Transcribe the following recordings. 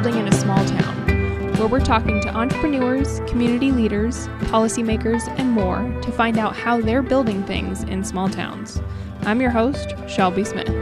Building in a Small Town, where we're talking to entrepreneurs, community leaders, policymakers, and more to find out how they're building things in small towns. I'm your host, Shelby Smith.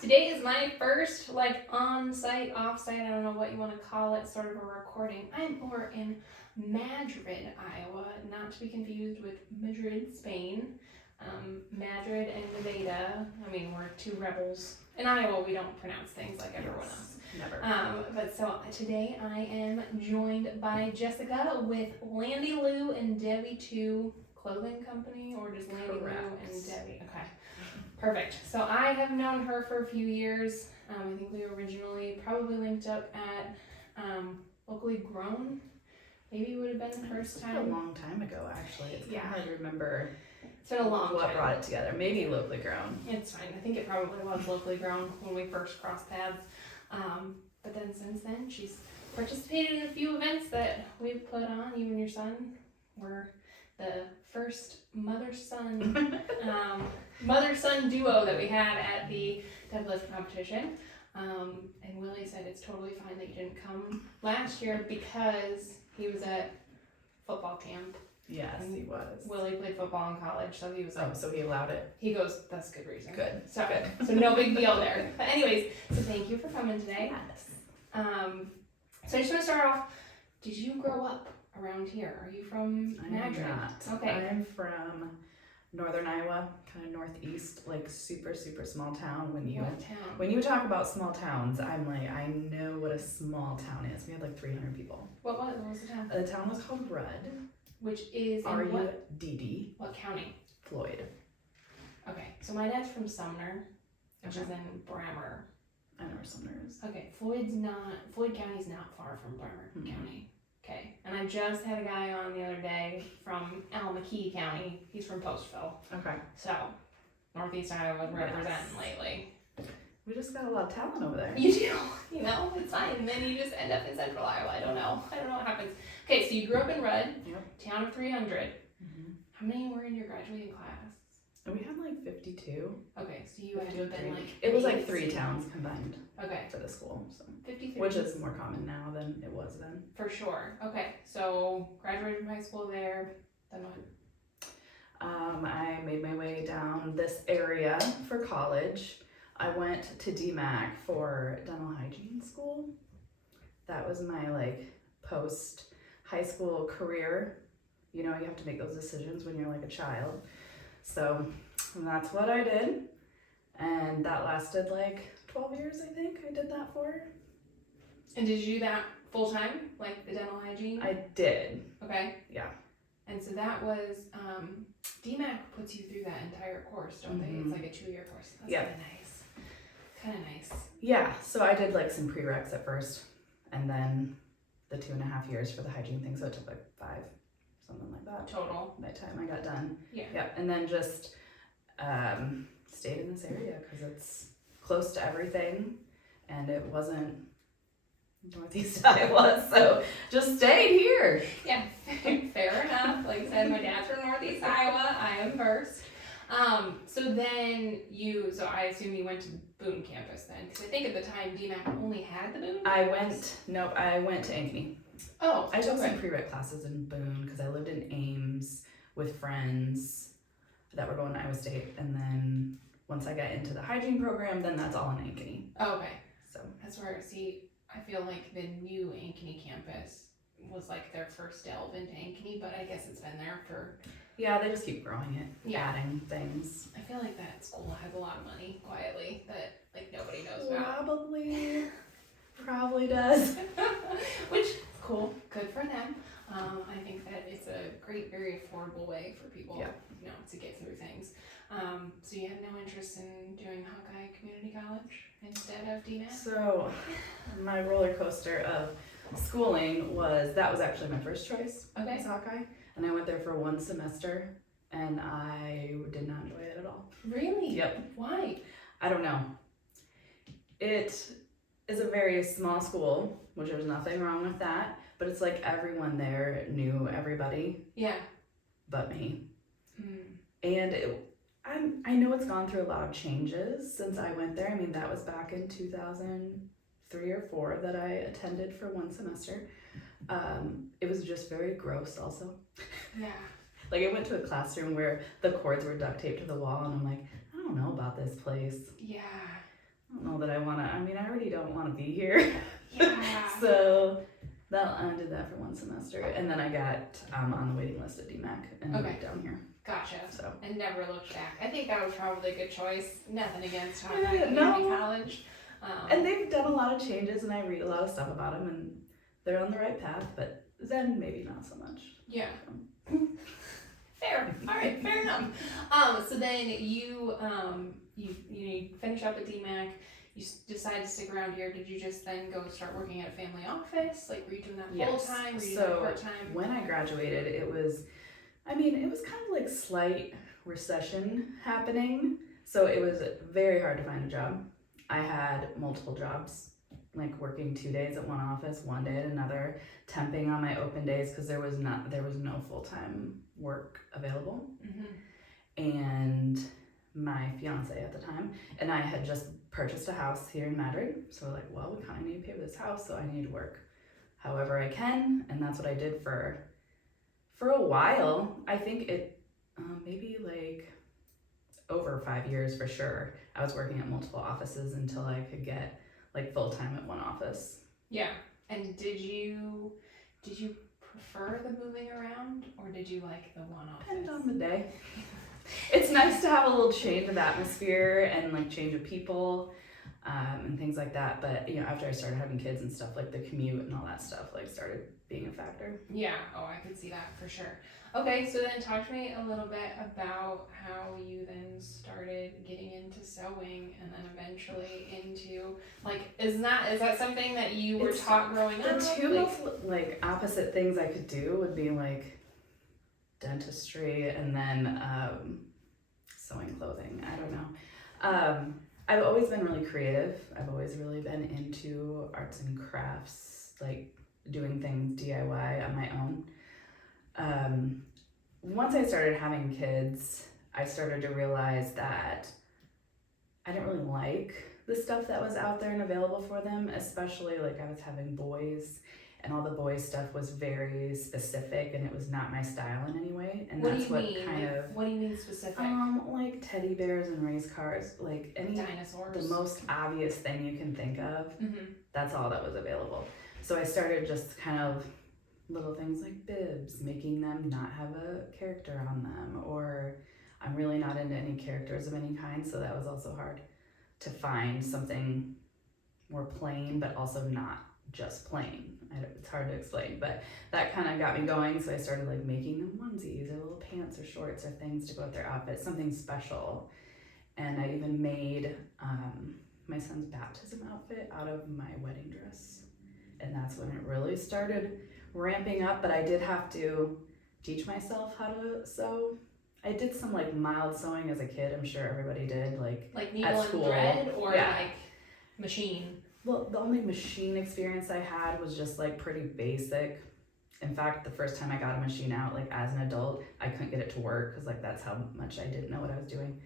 Today is my first on-site, off-site, I don't know what you want to call it, sort of a recording. I'm over in Madrid, Iowa, not to be confused with Madrid, Spain. Madrid and Nevada, we're two rebels. In Iowa, we don't pronounce things like everyone else. Never. But so today I am joined by Jessica with Landy Lou and Devie Too clothing company, or just Landy Lou and Devie? Okay. Perfect. So I have known her for a few years. I think we originally probably linked up at Locally Grown. Maybe it would have been the first time. A long time ago, actually. It's kind of hard to remember. It's been a long time. What brought it together? Maybe Locally Grown. It's fine. I think it probably was Locally Grown when we first crossed paths. But then since then, she's participated in a few events that we've put on. You and your son were the first mother-son duo that we had at the deadlift competition. And Willie said it's totally fine that you didn't come last year because he was at football camp. Yes, he was. Willie played football in college, so he was like... Oh, so he allowed it? He goes, that's a good reason. Good. So no big deal there. But anyways, so thank you for coming today. Yes. So I just want to start off, did you grow up around here? Are you from Madrid? I'm not. Okay. I'm from northern Iowa, kind of northeast, like super, super small town. When you talk about small towns, I'm like, I know what a small town is. We had like 300 people. What was the town? The town was called Rudd. Which is in R-U-D-D. What county? Floyd. Okay, so my dad's from Sumner, which is in Bremer. I know where Sumner is. Okay, Floyd County's not far from Bremer County. Okay, and I just had a guy on the other day from McKee County. He's from Postville. Okay. So, Northeast Iowa representing lately. We just got a lot of talent over there. You do, it's fine. And then you just end up in Central Iowa. I don't know what happens. Okay, so you grew up in Rudd, town of 300. Mm-hmm. How many were in your graduating class? We had like 52. Okay, so you had to have been like... It was like 3 towns combined. Okay. For the school, so 53. Which is more common now than it was then. For sure. Okay, so graduated from high school there, then what? I made my way down this area for college. I went to DMAC for dental hygiene school. That was my post high school career. You have to make those decisions when you're like a child. So that's what I did. And that lasted 12 years, I think I did that for. And did you do that full time, like the dental hygiene? I did. Okay. Yeah. And so that was, DMAC puts you through that entire course, don't they? It's like a 2-year course. That's kind of nice. Yeah, so I did some prereqs at first, and then the 2.5 years for the hygiene thing, so it took 5, something like that. Total. By the time I got done. Yeah. Yeah, and then just stayed in this area because it's close to everything, and it wasn't Northeast Iowa, so just stayed here. Yeah, fair enough. Like I said, my dad's from Northeast Iowa. I am first. So then so I assume you went to Boone campus then, because I think at the time DMAC only had the Boone. I went to Ankeny. Oh, I took some prereq classes in Boone because I lived in Ames with friends that were going to Iowa State, and then once I got into the hygiene program, then that's all in Ankeny. Oh, okay. So that's where, I feel like the new Ankeny campus was their first delve into Ankeny, but I guess it's been there for... Yeah, they just keep growing it, adding things. I feel like that school has a lot of money, quietly, that nobody knows about. Probably does. Which is cool, good for them. I think that it's a great, very affordable way for people, to get through things. So you had no interest in doing Hawkeye Community College instead of DMAC? So my roller coaster of schooling was actually my first choice. Okay. Was Hawkeye, and I went there for 1 semester, and I did not enjoy it at all. Really? Yep. Why? I don't know. It is a very small school, which there's nothing wrong with that, but it's like everyone there knew everybody. Yeah. But me. Mm. And I know it's gone through a lot of changes since I went there. I mean, that was back in 2003 or 4 that I attended for one semester. It was just very gross also. Yeah. Like I went to a classroom where the cords were duct taped to the wall and I'm like, I don't know about this place. Yeah. I don't know that I want to, I mean, I already don't want to be here. Yeah. So I did that for one semester. And then I got on the waiting list at DMAC and moved down here. Gotcha. So. And never looked back. I think that was probably a good choice. Nothing against High Yeah, Community no. College. And they've done a lot of changes and I read a lot of stuff about them and they're on the right path, but then maybe not so much. Yeah. Fair. All right. Fair enough. So then you finish up at DMAC. You decide to stick around here. Did you just then go start working at a family office? Like, were you doing that full time? Were you doing that part time? When I graduated, it was kind of like slight recession happening. So it was very hard to find a job. I had multiple jobs, like working 2 days at one office, 1 day at another, temping on my open days because there was no full-time work available. Mm-hmm. And my fiance at the time and I had just purchased a house here in Madrid. So we're like, well, we kind of need to pay for this house, so I need to work however I can. And that's what I did for a while. I think it maybe like over 5 years for sure. I was working at multiple offices until I could get like full-time at one office. Yeah. And did you prefer the moving around or did you like the one office? Depends on the day. It's nice to have a little change of atmosphere and like change of people and things like that. But after I started having kids and stuff, like the commute and all that stuff like started being a factor. Yeah. Oh, I could see that for sure. Okay, so then talk to me a little bit about how you then started getting into sewing and then eventually into is that something that you were taught growing up? The two most like opposite things I could do would be like dentistry and then sewing clothing. I don't know. I've always been really creative. I've always really been into arts and crafts, like doing things DIY on my own. Once I started having kids, I started to realize that I didn't really like the stuff that was out there and available for them, especially like I was having boys and all the boys stuff was very specific and it was not my style in any way. And what that's do you mean? What do you mean specific? Like teddy bears and race cars, like any dinosaurs. The most obvious thing you can think of. Mm-hmm. That's all that was available. So I started just kind of little things like bibs, making them not have a character on them, or I'm really not into any characters of any kind, so that was also hard to find something more plain, but also not just plain. It's hard to explain, but that kind of got me going, so I started like making them onesies or little pants or shorts or things to go with their outfits, something special. And I even made my son's baptism outfit out of my wedding dress, and that's when it really started ramping up. But I did have to teach myself how to sew. I did some like mild sewing as a kid. I'm sure everybody did, like needle at and school. thread or like machine. Well, the only machine experience I had was just like pretty basic. In fact, the first time I got a machine out, like as an adult, I couldn't get it to work because like that's how much I didn't know what I was doing.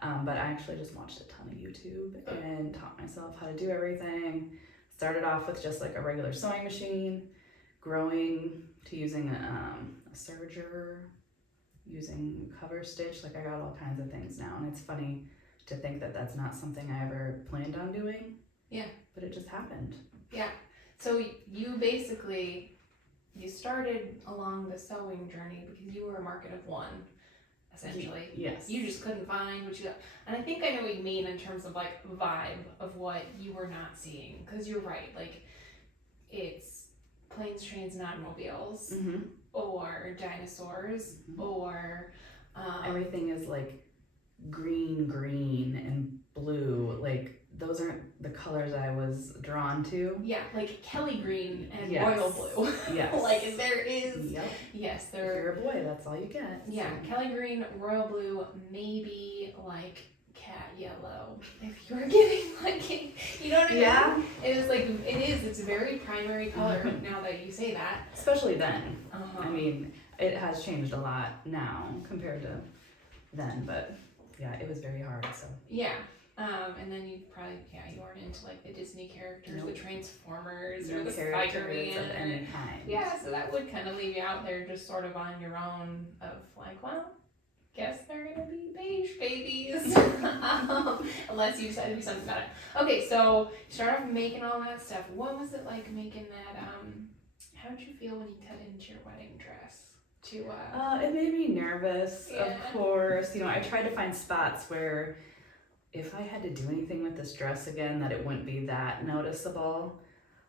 But I actually just watched a ton of YouTube and taught myself how to do everything. Started off with just like a regular sewing machine, growing to using a serger, using cover stitch. Like I got all kinds of things now, and it's funny to think that that's not something I ever planned on doing. Yeah. But it just happened. Yeah. So you basically, you started along the sewing journey because you were a market of one, essentially. Yes. You just couldn't find what you got. And I think I know what you mean in terms of like vibe of what you were not seeing. Because you're right, like it's planes, trains, and automobiles, Mm-hmm. or dinosaurs, Mm-hmm. or everything is like green and blue. Like those aren't the colors I was drawn to. Yeah, like Kelly green and Yes. royal blue. Yes. Like there is. Yep. Yes, If there. you're a boy, that's all you get. Yeah, So. Kelly green, royal blue, maybe like cat yellow if you were getting like, you know what I mean? Yeah. It is like, it's a very primary color now that you say that. Especially then. Uh-huh. I mean, it has changed a lot now compared to then, but yeah, it was very hard, so. Yeah. And then you probably, you weren't into like the Disney characters, Nope. the Transformers, No or the characters Spider-Man. of any kind. Yeah, so that would kind of leave you out there just sort of on your own of like, well, guess they're gonna be beige babies. Unless you decide to do something about it. Okay, so you start off making all that stuff. What was it like making that, how did you feel when you cut into your wedding dress? It made me nervous, Yeah. of course. You know, I tried to find spots where if I had to do anything with this dress again, that it wouldn't be that noticeable.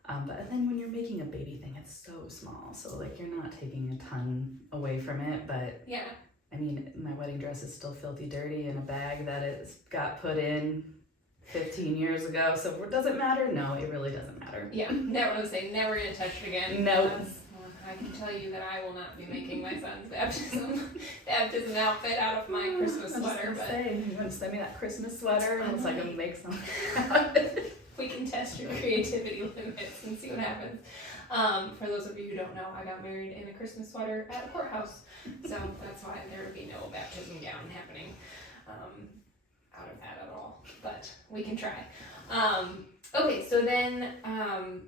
But then when you're making a baby thing, it's so small. So like you're not taking a ton away from it. But yeah. I mean, my wedding dress is still filthy dirty in a bag that it got put in 15 years ago. So it doesn't matter? No, it really doesn't matter. Yeah, never gonna say, never gonna touch it again. No. I can tell you that I will not be making my son's baptism outfit out of my Christmas sweater. But you want to send me that Christmas sweater? And it's like I'm make something. We can test your creativity limits and see what happens. For those of you who don't know, I got married in a Christmas sweater at a courthouse, so that's why there would be no baptism gown happening out of that at all. But we can try. Okay, so then.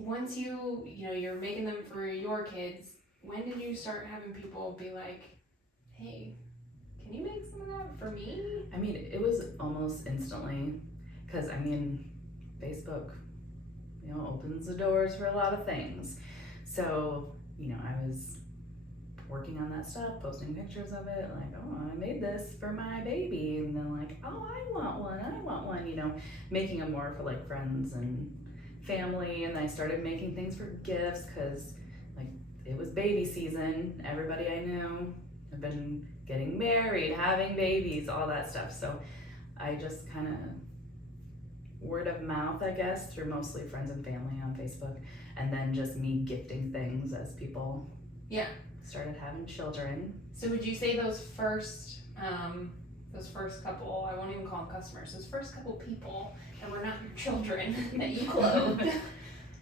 Once you're making them for your kids, when did you start having people be like, hey, can you make some of that for me? I mean, it was almost instantly, because I mean, Facebook, opens the doors for a lot of things. So, I was working on that stuff, posting pictures of it, like, oh, I made this for my baby, and then like, oh, I want one, making them more for like friends and family. And then I started making things for gifts because like it was baby season. Everybody I knew had been getting married, having babies, all that stuff. So I just kind of word of mouth, I guess, through mostly friends and family on Facebook, and then just me gifting things as people started having children. So would you say those first couple, I won't even call them customers, those first couple people that were not your children that you clothed,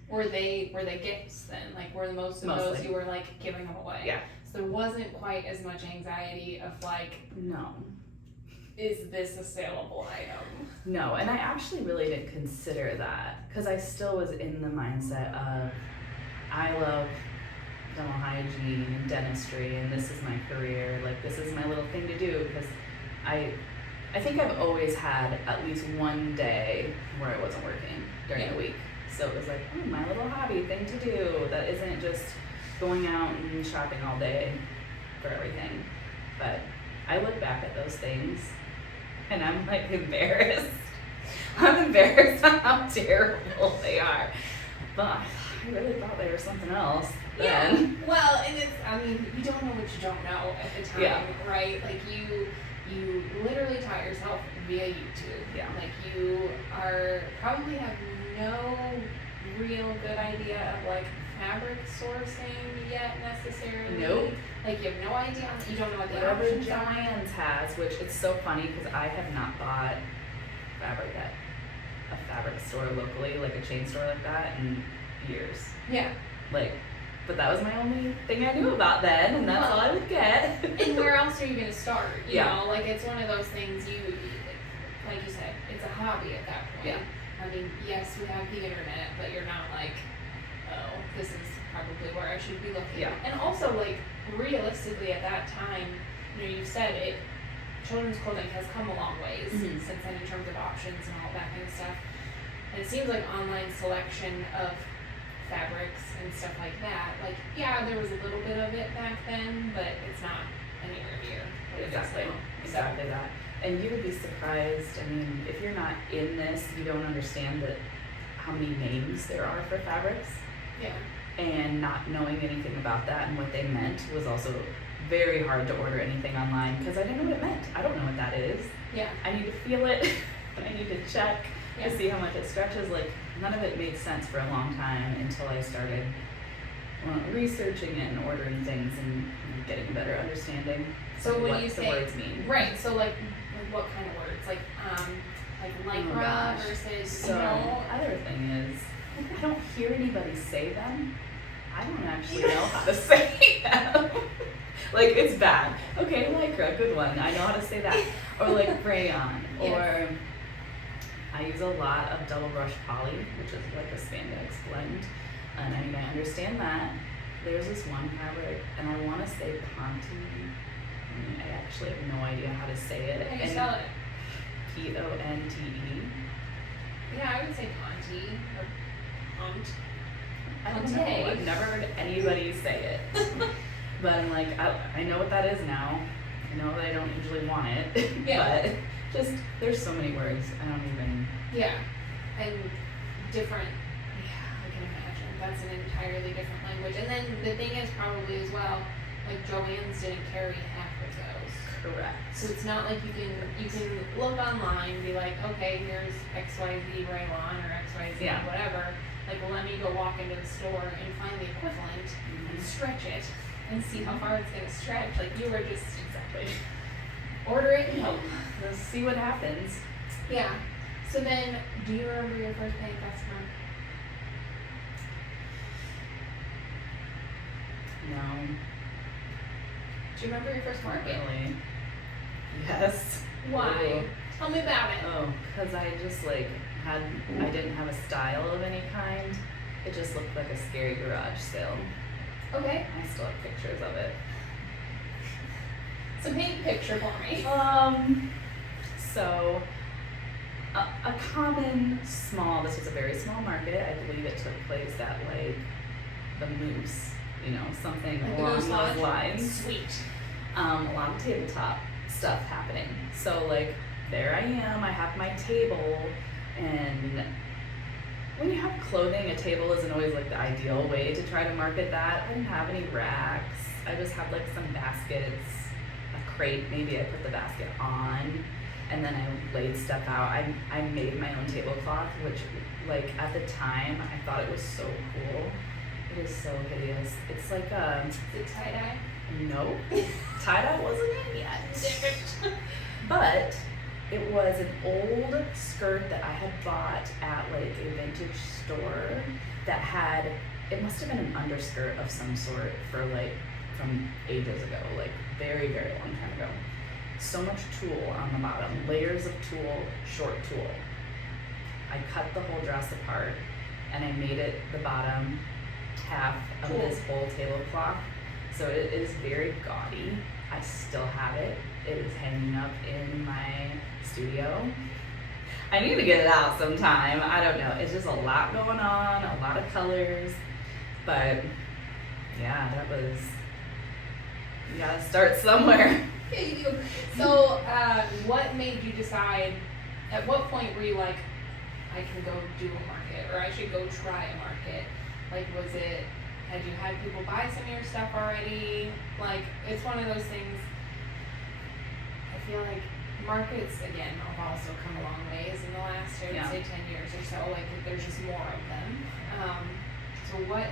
were they gifts then? Like were most of those you were like giving them away? Yeah. So there wasn't quite as much anxiety of like, no, is this a saleable item? No, and I actually really didn't consider that because I still was in the mindset of I love dental hygiene and dentistry and this is my career, like this is my little thing to do, because I think I've always had at least one day where I wasn't working during the week. So it was like, oh, my little hobby thing to do that isn't just going out and shopping all day for everything. But I look back at those things and I'm like embarrassed. I'm embarrassed at how terrible they are. But I really thought they were something else then. Yeah, well, and it's, I mean, you don't know what you don't know at the time, right? Like you literally taught yourself via YouTube. Yeah. Like you probably have no real good idea of like fabric sourcing yet necessarily. Nope. Like you have no idea, you don't know what the Whatever options are. Joann's has, which it's so funny because I have not bought fabric at a fabric store locally, like a chain store like that, in years. Yeah. But that was my only thing I knew about then, and that's all I would get. And where else are you going to start? You Yeah. know, like it's one of those things like you said, it's a hobby at that point. Yeah. I mean, yes, we have the internet, but you're not like, oh, this is probably where I should be looking. Yeah. And also, like, realistically at that time, you said it, children's clothing has come a long ways Mhm. since then in terms of options and all that kind of stuff. And it seems like online selection of fabrics and stuff like that, like, yeah, there was a little bit of it back then, but it's not anywhere near what it is Exactly. now. Exactly that. And you would be surprised, I mean, if you're not in this, you don't understand how many names there are for fabrics. Yeah. And not knowing anything about that and what they meant was also very hard to order anything online because I didn't know what it meant. I don't know what that is. Yeah. I need to feel it. I need to check Yeah. to see how much it stretches. Like, none of it made sense for a long time until I started researching it and ordering things and getting a better understanding So of when what you the say, words mean. right, so like Like what kind of words? Like Oh lycra gosh. versus So other thing is, I don't hear anybody say them. I don't actually know how to say them. Like, it's bad. Okay, lycra, good one. I know how to say that. Or like rayon. Yes. Or I use a lot of double brush poly, which is like a spandex blend. And I mean, I understand that. There's this one fabric, and I want to say Ponte. I actually have no idea how to say it. How do you spell it? Ponte. Yeah, I would say Ponte or Pont. I don't know. I've never heard anybody say it. But I'm like, I know what that is now. I know that I don't usually want it. Yeah. But just, there's so many words. I don't even. Yeah. And different. Yeah, I can imagine. That's an entirely different language. And then the thing is probably as well, like Joann's didn't carry half of those. Correct. So it's not like you can look online and be like, okay, here's XYZ rayon or XYZ whatever. Like, well, let me go walk into the store and find the equivalent and stretch it and see how far it's gonna stretch. Like you were just order it and hope. Let's see what happens. Yeah. So then, do you remember your first paying customer? No. Do you remember your first market? Really? Yes. Why? Ooh. Tell me about it. Oh, because I just like I didn't have a style of any kind. It just looked like a scary garage sale. Okay. I still have pictures of it. So paint a picture for me. So a common small, this was a very small market. I believe it took place at like the Moose, something Like along those lines. Sweet. A lot of tabletop stuff happening. So like there I am, I have my table, and when you have clothing, a table isn't always like the ideal way to try to market that. I didn't have any racks. I just had like some baskets, a crate, maybe I put the basket on, and then I laid stuff out. I made my own tablecloth, which like at the time I thought it was so cool. It is so hideous. It's like Is it tie-dye? no, tie-dye wasn't in yet. But it was an old skirt that I had bought at like a vintage store that had, it must have been an underskirt of some sort for like from ages ago, like very, very long time ago. So much tulle on the bottom, layers of tulle, short tulle. I cut the whole dress apart and I made it the bottom half of this whole tablecloth. So it is very gaudy. I still have it. It is hanging up in my studio. I need to get it out sometime. I don't know. It's just a lot going on, a lot of colors. But yeah, that was, you gotta start somewhere. Yeah, you do. So, what made you decide, at what point were you like, I can go do a market, or I should go try a market? Like, was it, had you had people buy some of your stuff already? Like, it's one of those things, I feel like markets, again, have also come a long ways in the last, I would say 10 years or so. Like, there's just more of them. So what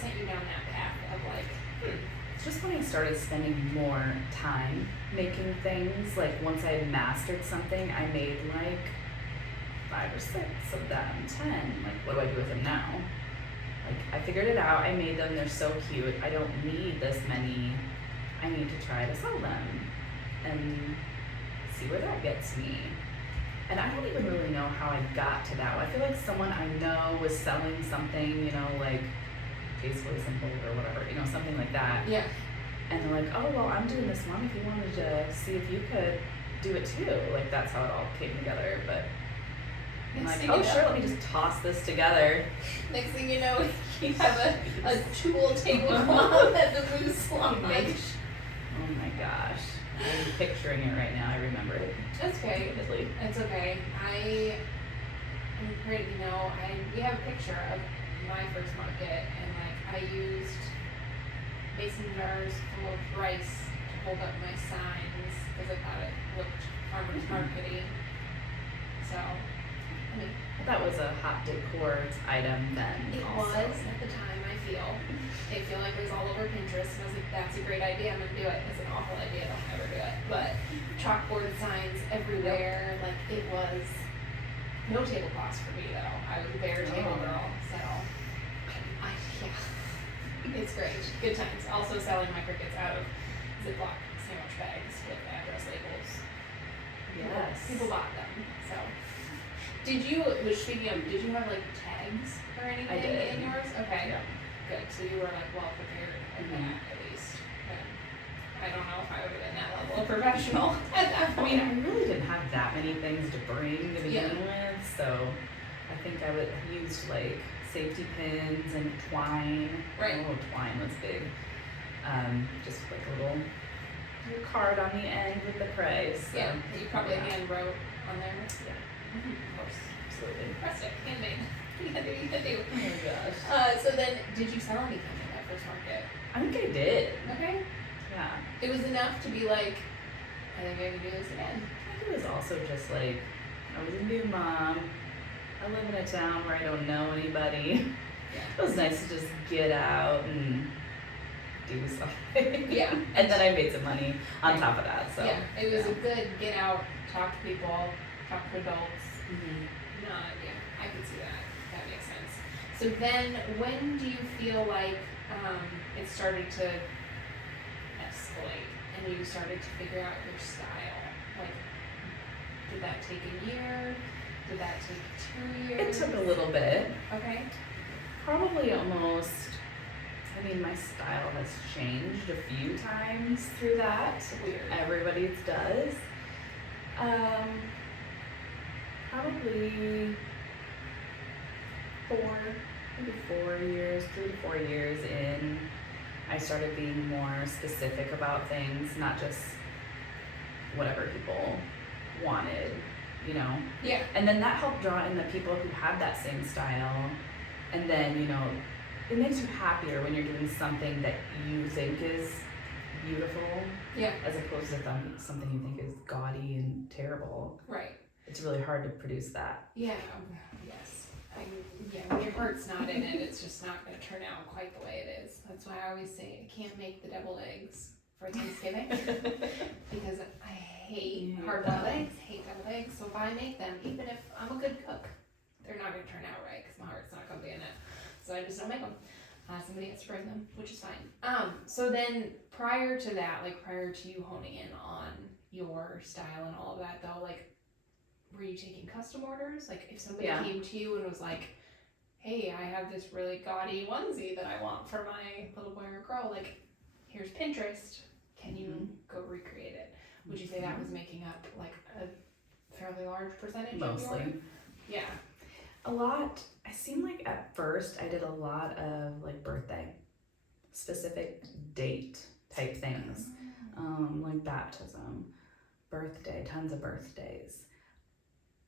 sent you down that path of like, It's just when I started spending more time making things. Like once I had mastered something, I made like 5 or 6 of them, 10. Like, what do I do with them now? Like, I figured it out. I made them. They're so cute. I don't need this many. I need to try to sell them and see where that gets me. And I don't even really know how I got to that. I feel like someone I know was selling something, like Tastefully Simple or whatever, something like that. yeah. And they're like, oh, well, I'm doing this one. If you wanted to see if you could do it too. Like, that's how it all came together. But I'm like, oh, sure, let me just toss this together. Next thing you know, you have a tulle tablecloth at the Moose Lodge. Oh my gosh. I'm picturing it right now. I remember it. That's okay. Vividly. It's okay. I'm pretty, we have a picture of my first market, and like I used mason jars full of rice to hold up my signs because I thought it looked farmers market-y. So, That was a hot decor item then. it also. was at the time. I feel like it was all over Pinterest and I was like, that's a great idea, I'm gonna do it. It's an awful idea, don't ever do it. But chalkboard signs everywhere, like it was no tablecloths for me though. I was a bare table girl, so it's great. Good times. Also selling my crickets out of Ziploc sandwich bags with address labels. Yes. People bought them. So speaking of, did you have like tags or anything I did. in yours? Okay. Yeah. Good. So you were like well prepared in that at least. But I don't know if I would have been that level of professional at that I point. mean, I really didn't have that many things to bring to begin with, so I think I would have used like safety pins and twine. Right. Oh, twine was big. Just like a little card on the end with the price. So, Yeah. You probably hand wrote on there. Yeah. Of course. Absolutely. Rustic, handmade. You had to. Oh my gosh. So then, did you sell anything in that first market? I think I did. Okay. Yeah. It was enough to be like, I think I can do this again. I think it was also just like, I was a new mom. I live in a town where I don't know anybody. Yeah. It was nice to just get out and do something. Yeah. And then I made some money on top of that. So Yeah, it was a good get out, talk to people, talk to adults. Yeah, I can see that. That makes sense. So then, when do you feel like it started to escalate and you started to figure out your style? Like, did that take a year? Did that take 2 It years? took a little bit. Okay. Probably almost, I mean, my style has changed a few times through that. Weird. Everybody's does. Probably 4 years, 3 to 4 years in, I started being more specific about things, not just whatever people wanted, you know? Yeah. And then that helped draw in the people who had that same style. And then, you know, it makes you happier when you're doing something that you think is beautiful, Yeah. as opposed to something you think is gaudy and terrible. Right. It's really hard to produce that. Yeah. Yes. When your heart's not in it, it's just not going to turn out quite the way it is. That's why I always say I can't make the deviled eggs for Thanksgiving because I hate hard-boiled eggs, hate deviled eggs. So if I make them, even if I'm a good cook, they're not going to turn out right because my heart's not going to be in it. So I just don't make them. Somebody has to bring them, which is fine. So then prior to that, like prior to you honing in on your style and all of that though, like were you taking custom orders? Like if somebody came to you and was like, hey, I have this really gaudy onesie that I want for my little boy or girl, like here's Pinterest, can you go recreate it? Would you say that was making up like a fairly large percentage Mostly. of your? Yeah. A lot. I seem like at first I did a lot of like birthday, specific date type things, like baptism, birthday, tons of birthdays.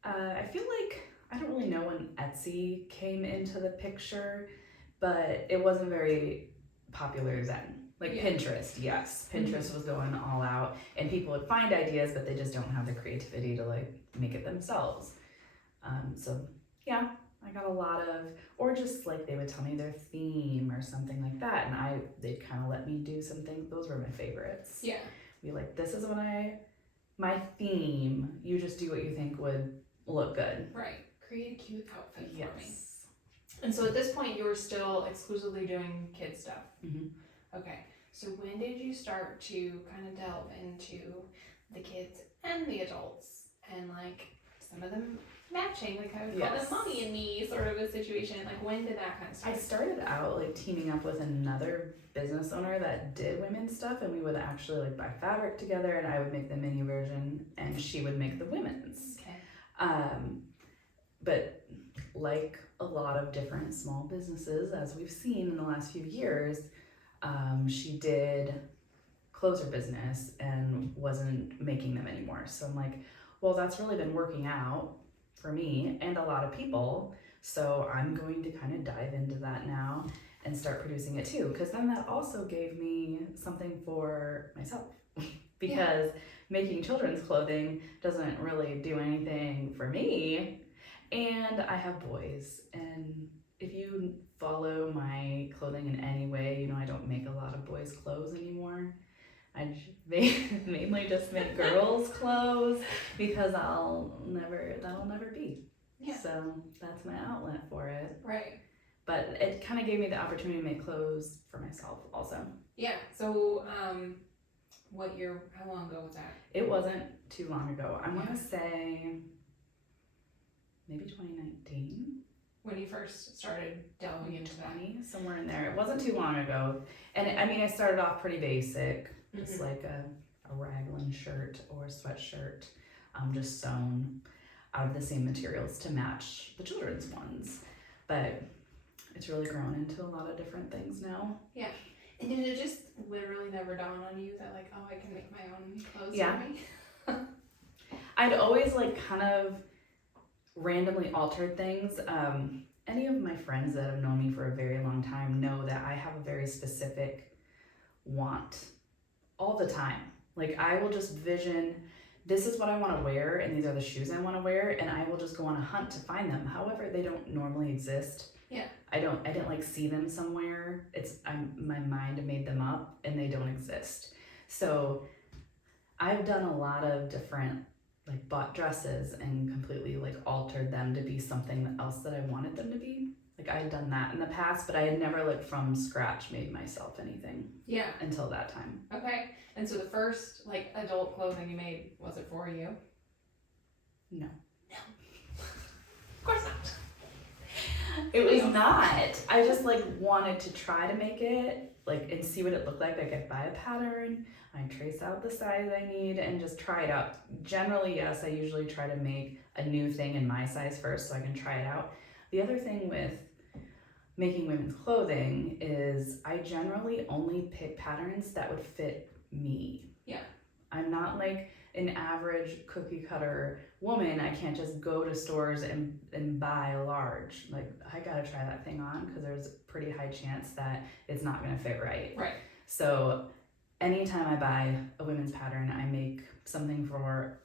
I feel like I don't really know when Etsy came into the picture, but it wasn't very popular then. Like Pinterest, yes. Pinterest was going all out and people would find ideas, but they just don't have the creativity to like make it themselves. So yeah, I got a lot of, or just like they would tell me their theme or something like that. And they'd kind of let me do something. Those were my favorites. Yeah. Be like, this is my theme. You just do what you think would look good. Right. Create a cute outfit for me. Yes. And so at this point you were still exclusively doing kid stuff. Mm-hmm. Okay. So when did you start to kind of delve into the kids and the adults and like some of them matching, like I would call them mommy and me sort of a situation. Like when did that kind of start? I started out like teaming up with another business owner that did women's stuff, and we would actually like buy fabric together, and I would make the mini version and she would make the women's. Okay. But like a lot of different small businesses, as we've seen in the last few years, she did close her business and wasn't making them anymore. So I'm like, well, that's really been working out for me and a lot of people. So I'm going to kind of dive into that now and start producing it too. Because then that also gave me something for myself. Because making children's clothing doesn't really do anything for me. And I have boys. And if you follow my clothing in any way, you know I don't make a lot of boy boys' clothes anymore. Mainly just make girls' clothes because that'll never be. Yeah. So that's my outlet for it. Right. But it kind of gave me the opportunity to make clothes for myself also. Yeah. So, how long ago was that? It wasn't too long ago. I want to say maybe 2019. When you first started delving into that? Somewhere in there. It wasn't too long ago. And I started off pretty basic, just like a raglan shirt or a sweatshirt, just sewn out of the same materials to match the children's ones. But it's really grown into a lot of different things now. Yeah. And did it just literally never dawn on you that like, oh, I can make my own clothes for me? I'd always kind of randomly altered things. Any of my friends that have known me for a very long time know that I have a very specific want all the time. Like I will just vision, this is what I want to wear and these are the shoes I want to wear, and I will just go on a hunt to find them. However, they don't normally exist. Yeah. I didn't see them somewhere. My mind made them up and they don't exist. So I've done a lot of different bought dresses and completely altered them to be something else that I wanted them to be. I had done that in the past, but I had never from scratch made myself anything. Yeah. Until that time. Okay. And so the first adult clothing you made, was it for you? No. No. Of course not. It was not. I just wanted to try to make it and see what it looked like. I'd buy a pattern, I'd trace out the size I need and just try it out. Generally, yes, I usually try to make a new thing in my size first so I can try it out. The other thing with making women's clothing is I generally only pick patterns that would fit me. Yeah. I'm not an average cookie cutter woman. I can't just go to stores and buy a large. I gotta try that thing on because there's a pretty high chance that it's not gonna fit right. Right. So anytime I buy a women's pattern, I make something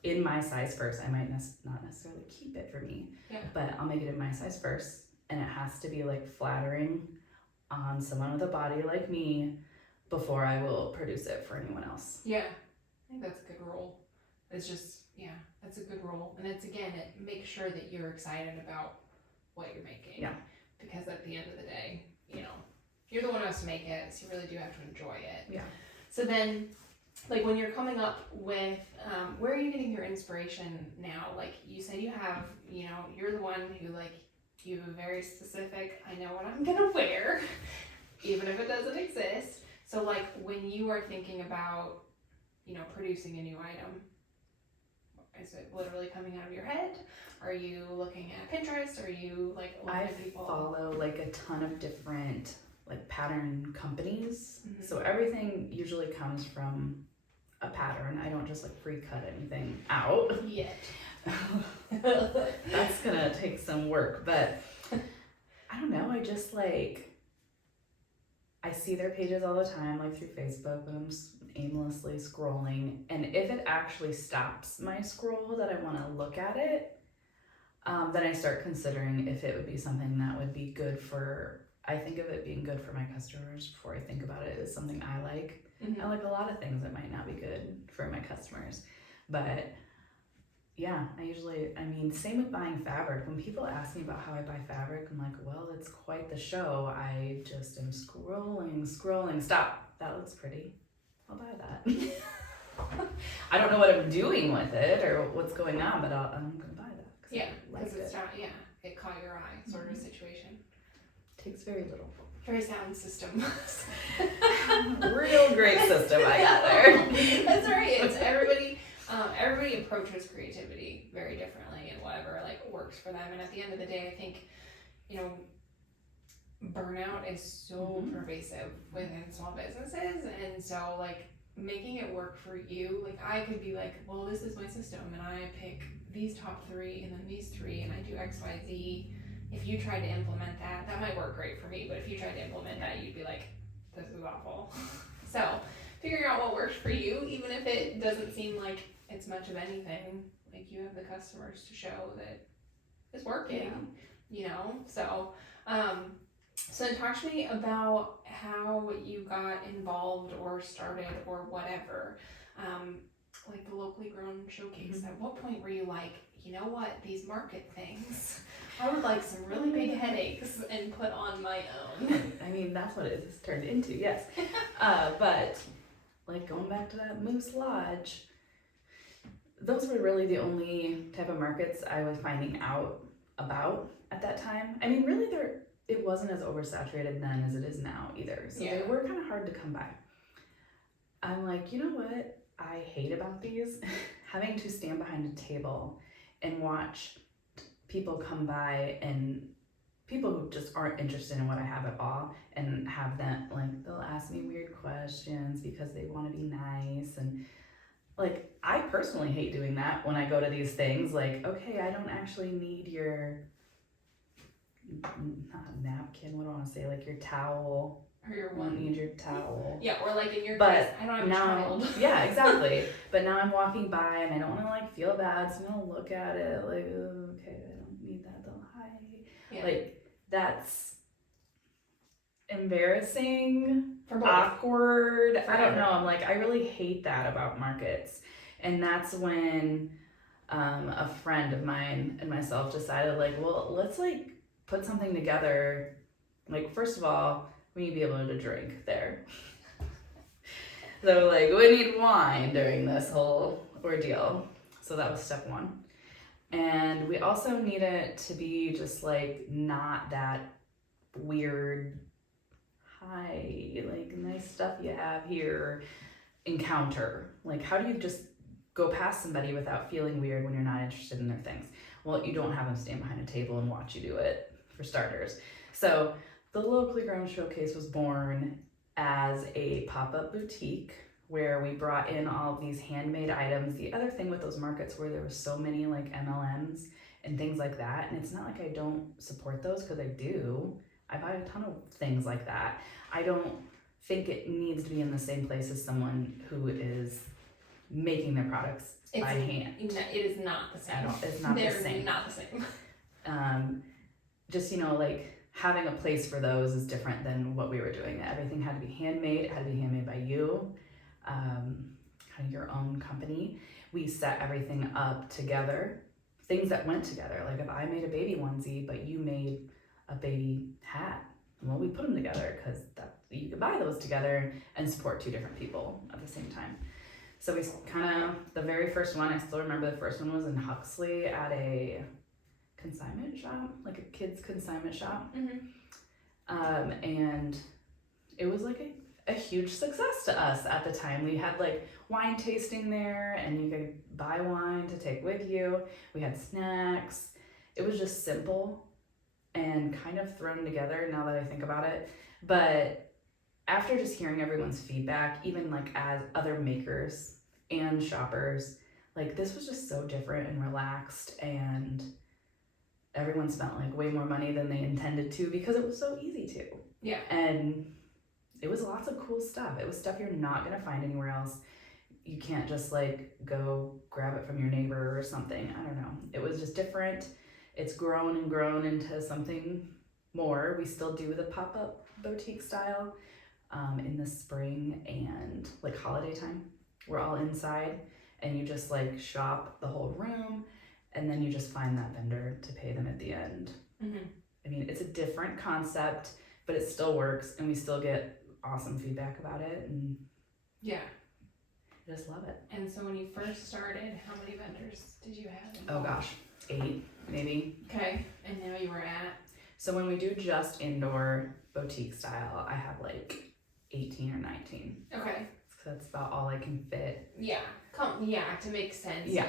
in my size first. I might not necessarily keep it for me, but I'll make it in my size first, and it has to be flattering on someone with a body like me before I will produce it for anyone else. Yeah, I think that's a good rule. It's just, that's a good rule. And it makes sure that you're excited about what you're making. Yeah. Because at the end of the day, you're the one who has to make it, so you really do have to enjoy it. Yeah. So then, when you're coming up with, where are you getting your inspiration now? You said you have, you're the one who, you have a very specific, I know what I'm gonna wear, even if it doesn't exist. So, when you are thinking about, producing a new item, is it literally coming out of your head? Are you looking at Pinterest? Are you, looking at people? I follow, a ton of different pattern companies. Mm-hmm. So everything usually comes from a pattern. I don't just free cut anything out yet. That's gonna take some work, but I don't know. I just I see their pages all the time, through Facebook when I'm aimlessly scrolling, and if it actually stops my scroll that I want to look at it, then I start considering if it would be something that would be good for. I think of it being good for my customers before I think about it as something I like. Mm-hmm. I like a lot of things that might not be good for my customers. But yeah, same with buying fabric. When people ask me about how I buy fabric, I'm like, well, it's quite the show. I just am scrolling. Stop. That looks pretty. I'll buy that. I don't know what I'm doing with it or what's going on, but I'm going to buy that. Yeah, because it caught your eye sort of situation. Takes very little. Very sound system. Real great system I got there. That's right. It's everybody approaches creativity very differently and whatever works for them. And at the end of the day, I think, burnout is so pervasive within small businesses. And so making it work for you, I could be well, this is my system and I pick these top 3 and then these 3 and I do X, Y, Z. If you tried to implement that might work great for me, but if you tried to implement that, you'd be this is awful. So figuring out what works for you, even if it doesn't seem like it's much of anything, you have the customers to show that it's working, so then talk to me about how you got involved or started or whatever, like the locally grown showcase. At what point were you like, you know what, these market things, I would like some really big headaches and put on my own? I mean, that's what it has turned into, yes. But like going back to that Moose Lodge, those were really the only type of markets I was finding out about at that time. I mean, really, it wasn't as oversaturated then as it is now either. So they were kind of hard to come by. I'm like, you know what I hate about these? Having to stand behind a table and watch people come by, and people who just aren't interested in what I have at all, and have them, like, they'll ask me weird questions because they want to be nice. And like, I personally hate doing that when I go to these things. Like, okay, I don't actually need your, not a napkin, what do I want to say, like your towel. Or your I don't need your towel. Yeah, or like in your But case, I don't have a child. Yeah, exactly. But now I'm walking by and I don't want to like feel bad, so I'm gonna look at it like, oh, okay, I don't need that though. Hi. Yeah. Like, that's embarrassing, For both. awkward. For I don't everyone. know. I'm like, I really hate that about markets. And that's when a friend of mine and myself decided, like, well, let's like put something together. Like, first of all, we need to be able to drink there. So like, we need wine during this whole ordeal. So that was step one. And we also need it to be just like not that weird, hi, like nice stuff you have here encounter. Like, how do you just go past somebody without feeling weird when you're not interested in their things? Well, you don't have them stand behind a table and watch you do it, for starters. So the Locally Grown Showcase was born as a pop-up boutique where we brought in all of these handmade items. The other thing with those markets where there were so many like MLMs and things like that, and it's not like I don't support those, because I do. I buy a ton of things like that. I don't think it needs to be in the same place as someone who is making their products by hand. It is not the same. It's not the same. Not the same. Just, you know, like having a place for those is different than what we were doing. Everything had to be handmade. It had to be handmade by you, kind of your own company. We set everything up together, things that went together. Like if I made a baby onesie, but you made a baby hat, well, we put them together because you could buy those together and support two different people at the same time. So we kind of, the very first one, I still remember the first one was in Huxley at a consignment shop, like a kid's consignment shop. And it was like a huge success to us at the time. We had like wine tasting there, and you could buy wine to take with you. We had snacks. It was just simple and kind of thrown together now that I think about it. But after just hearing everyone's feedback, even like as other makers and shoppers, like this was just so different and relaxed, and everyone spent like way more money than they intended to because it was so easy to. Yeah. And it was lots of cool stuff. It was stuff you're not gonna find anywhere else. You can't just like go grab it from your neighbor or something. I don't know. It was just different. It's grown and grown into something more. We still do the pop-up boutique style in the spring and like holiday time. We're all inside and you just like shop the whole room, and then you just find that vendor to pay them at the end. I mean, it's a different concept, but it still works, and we still get awesome feedback about it, and yeah, I just love it. And so when you first started, how many vendors did you have involved? Oh gosh, 8 maybe. Okay, and now you were at? So when we do just indoor boutique style, I have like 18 or 19. Okay. So that's about all I can fit. Yeah, to make sense. Yeah.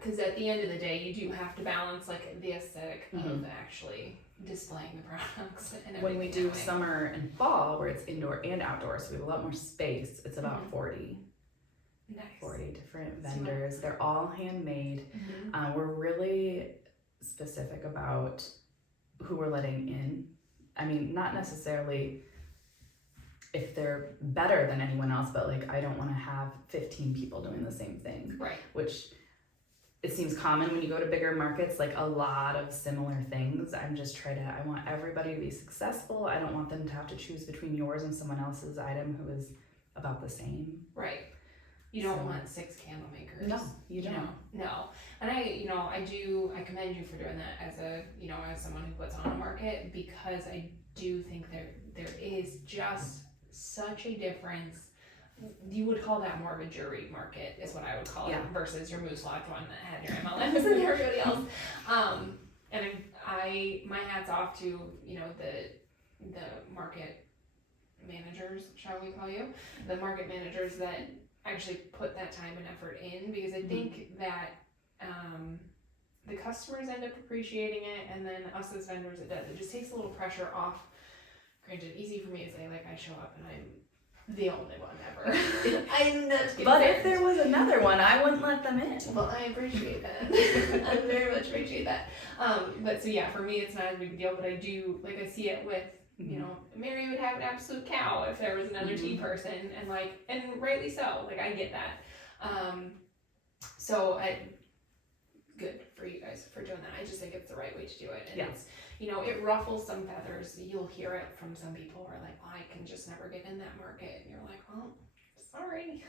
Because at the end of the day, you do have to balance like the aesthetic of actually displaying the products and everything. When we do summer and fall, where it's indoor and outdoor, so we have a lot more space, it's about 40. Nice. 40 different vendors. They're all handmade. We're really specific about who we're letting in. I mean, not necessarily if they're better than anyone else, but like I don't want to have 15 people doing the same thing. Right. Which it seems common when you go to bigger markets, like a lot of similar things. I want everybody to be successful. I don't want them to have to choose between yours and someone else's item who is about the same. Right. You don't want 6 candle makers. No, you don't. No. And I commend you for doing that as someone who puts on a market, because I do think there is just such a difference. You would call that more of a jewelry market, is what I would call it, versus your Moose Lodge one that had your MLMs and everybody else. And my hat's off to the market managers, shall we call you, the market managers that actually put that time and effort in, because I think that the customers end up appreciating it, and then us as vendors, it just takes a little pressure off. Granted, easy for me to say, like, I show up and I'm the only one ever. I'm not concerned. But if there was another one, I wouldn't let them in. Well, I appreciate that. I very much appreciate that. But so yeah, for me, it's not as big a deal, but I do, like, I see it with, Mary would have an absolute cow if there was another tea person, and rightly so, like, I get that. So good for you guys for doing that. I just think it's the right way to do it. And it's, it ruffles some feathers. You'll hear it from some people who are like, well, I can just never get in that market. And you're like, well, sorry,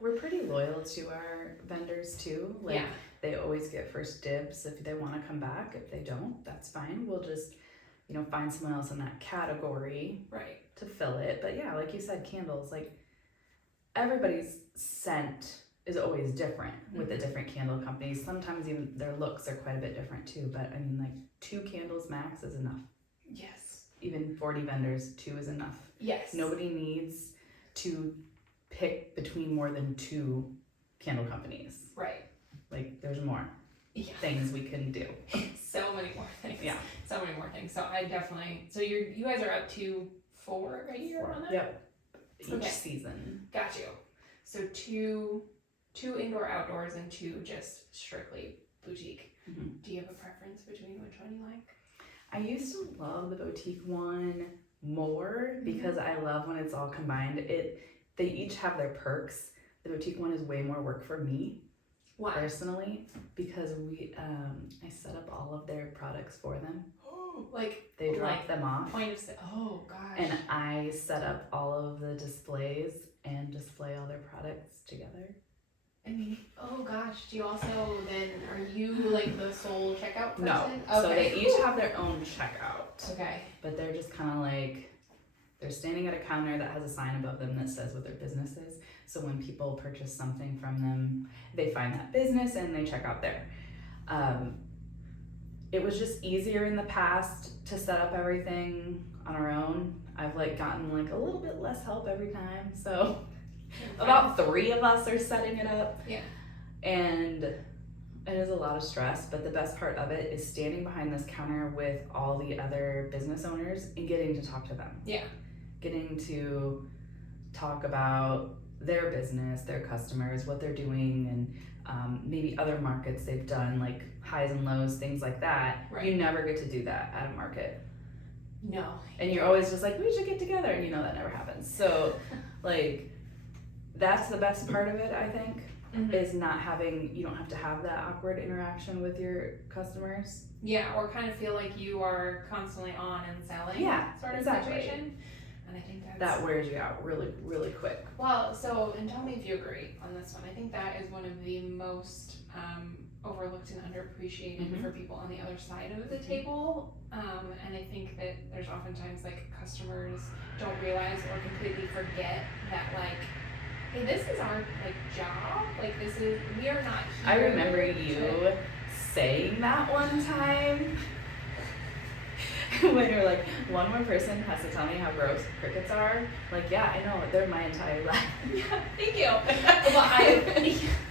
We're pretty loyal to our vendors too. Like, they always get first dibs if they want to come back. If they don't, that's fine. We'll just, find someone else in that category to fill it. But yeah, like you said, candles, like, everybody's scent is always different with the different candle companies. Sometimes even their looks are quite a bit different too, but I mean, like, 2 candles max is enough. Yes. Even 40 vendors, 2 is enough. Yes. Nobody needs to pick between more than 2 candle companies. Right. Like, there's more things we can do. So many more things. Yeah. So many more things. So I definitely, you guys are up to 4 a year on that? Yep. Each season. Got you. So 2 indoor outdoors and 2 just strictly boutique. Do you have a preference between which one you like? I used to love the boutique one more because I love when it's all combined. They each have their perks. The boutique one is way more work for me. Why? Personally, because I set up all of their products for them. Like, they drop them off. Point of sale. Oh gosh. And I set up all of the displays and display all their products together. I mean, oh gosh, do you also then, are you like the sole checkout person? No, okay. So they each have their own checkout. Okay. But they're just kind of like, they're standing at a counter that has a sign above them that says what their business is. So when people purchase something from them, they find that business and they check out there. It was just easier in the past to set up everything on our own. I've like gotten like a little bit less help every time. So about 3 of us are setting it up. Yeah. And it is a lot of stress, but the best part of it is standing behind this counter with all the other business owners and getting to talk to them. Yeah. Getting to talk about their business, their customers, what they're doing, and maybe other markets they've done, like highs and lows, things like that. Right. You never get to do that at a market. No. And you're always just like, we should get together, and that never happens. So like, that's the best part of it, I think, is not having, you don't have to have that awkward interaction with your customers. Yeah, or kind of feel like you are constantly on and selling sort of situation. And I think that wears you out really, really quick. Well, and tell me if you agree on this one. I think that is one of the most overlooked and underappreciated for people on the other side of the table. And I think that there's oftentimes like customers don't realize or completely forget that like, hey, this is our like job. Like we are not here. I remember you saying that one time. When you're like, one more person has to tell me how gross crickets are. Like, yeah, I know, they're my entire life. Yeah, thank you. Well,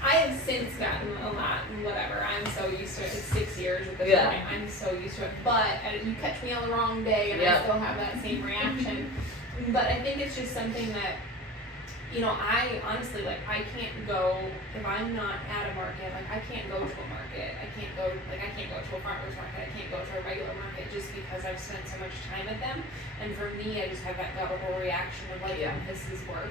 I have since gotten a lot, whatever. I'm so used to it. It's 6 years at this point. I'm so used to it. But you catch me on the wrong day and I still have that same reaction. But I think it's just something that, I honestly, like, I can't go, if I'm not at a market, like, I can't go to a market. I can't go to a farmer's market. I can't go to a regular market just because I've spent so much time at them. And for me, I just have that guttural reaction of, like, this is work.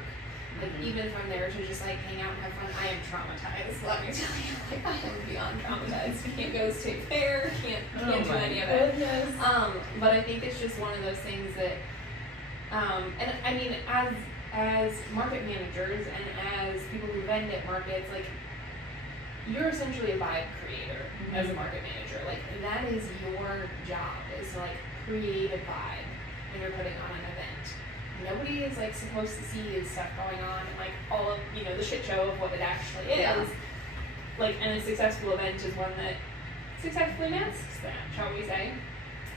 Like even if I'm there to just like hang out and have fun, I am traumatized. Let me tell you, like I am beyond traumatized. Can't go to state fair. Can't do any of it. Goodness. But I think it's just one of those things that, and I mean, as market managers and as people who vend at markets, like you're essentially a vibe creator as a market manager. Like that is your job, is to like create a vibe when you're putting on an event. Nobody is like supposed to see this stuff going on and like all of, you know, the shit show of what it actually is. Yeah. Like, and a successful event is one that successfully masks that, shall we say.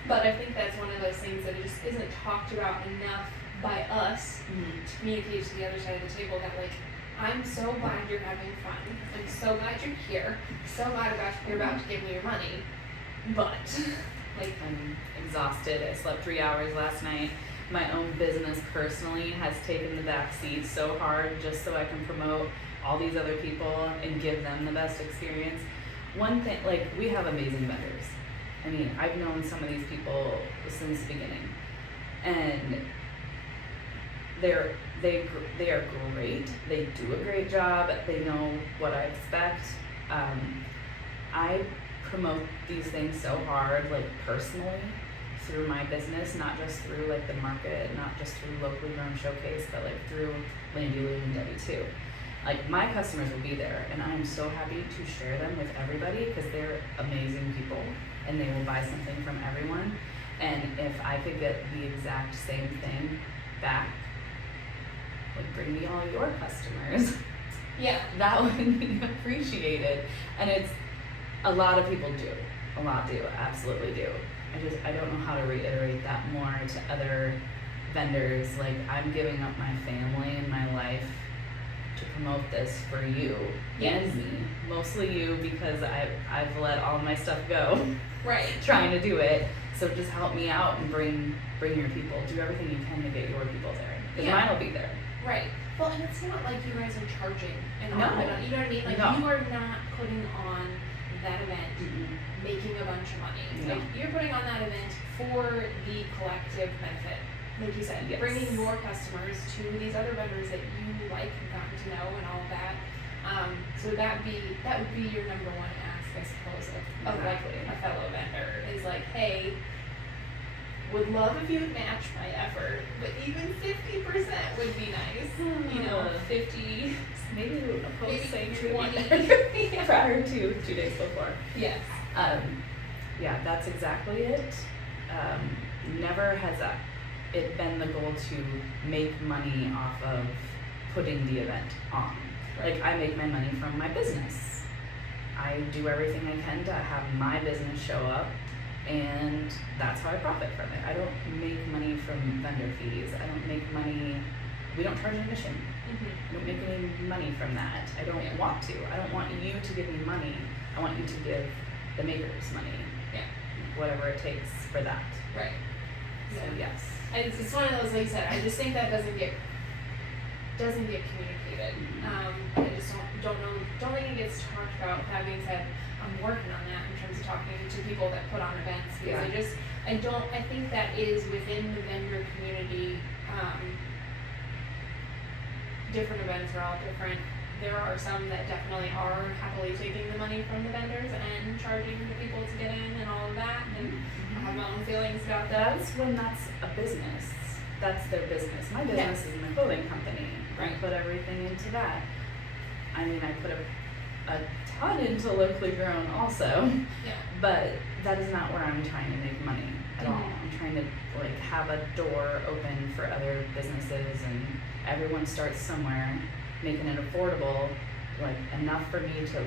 But I think that's one of those things that it just isn't talked about enough by us to communicate to the other side of the table that like, I'm so glad you're having fun. I'm so glad you're here. So glad you're about to give me your money. But like, I'm exhausted. I slept 3 hours last night. My own business personally has taken the back seat so hard just so I can promote all these other people and give them the best experience. One thing, like, we have amazing vendors. I mean, I've known some of these people since the beginning, and they are great. They do a great job. They know what I expect. I promote these things so hard, like personally, through my business, not just through like the market, not just through locally grown showcase, but like through Landy Lou Devie Too. Like my customers will be there, and I am so happy to share them with everybody because they're amazing people, and they will buy something from everyone. And if I could get the exact same thing back, like bring me all your customers, yeah, that would be appreciated. And it's a lot of people do, a lot do, absolutely do. I don't know how to reiterate that more to other vendors. Like, I'm giving up my family and my life to promote this for you and me. Mostly you, because I've let all my stuff go. Right. Trying to do it. So just help me out and bring your people. Do everything you can to get your people there. Because mine will be there. Right. Well, and it's not like you guys are charging an No. arm and on, you know what I mean? Like No. you are not putting on that event making a bunch of money. No. Like you're putting on that event for the collective benefit. Like you said, Yes. bringing more customers to these other vendors that you like and gotten to know and all of that. So that would be your number one ask, I suppose, of like a fellow vendor is like, hey, would love if you would match my effort, but even 50% would be nice. You know, 50, maybe a post saying 20 prior to 2 days before. Yes. Yeah, that's exactly it. Never has it been the goal to make money off of putting the event on. Like, I make my money from my business. I do everything I can to have my business show up, and that's how I profit from it. I don't make money from vendor fees. I don't make money, we don't charge admission. I don't make any money from that. I don't want to. I don't want you to give me money. I want you to give the makers money. Yeah. Whatever it takes for that. Right. So yes. It's one of those, like you said, I just think that doesn't get communicated. I just don't think it gets talked about. That being said, I'm working on that in terms of talking to people that put on events, because I think that is within the vendor community. Different events are all different. There are some that definitely are happily taking the money from the vendors and charging the people to get in and all of that, and I have my own feelings about that. That's when that's a business. That's their business. My business is my clothing company. Right. I put everything into that. I mean, I put a ton into locally grown also, Yeah. but that is not where I'm trying to make money at all. I'm trying to like have a door open for other businesses, and everyone starts somewhere, making it affordable, like enough for me to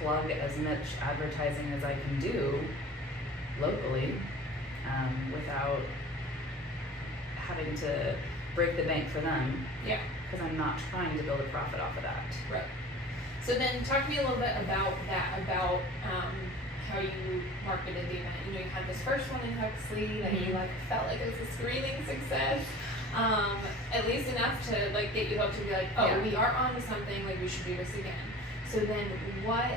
plug as much advertising as I can do locally, without having to break the bank for them. Yeah. Because I'm not trying to build a profit off of that. Right. So then talk to me a little bit about that, about how you marketed the event. You know, you had this first one in Huxley that you like felt like it was a screaming success. At least enough to like get you hooked to be like, oh, we are on to something, like we should do this again. So then what,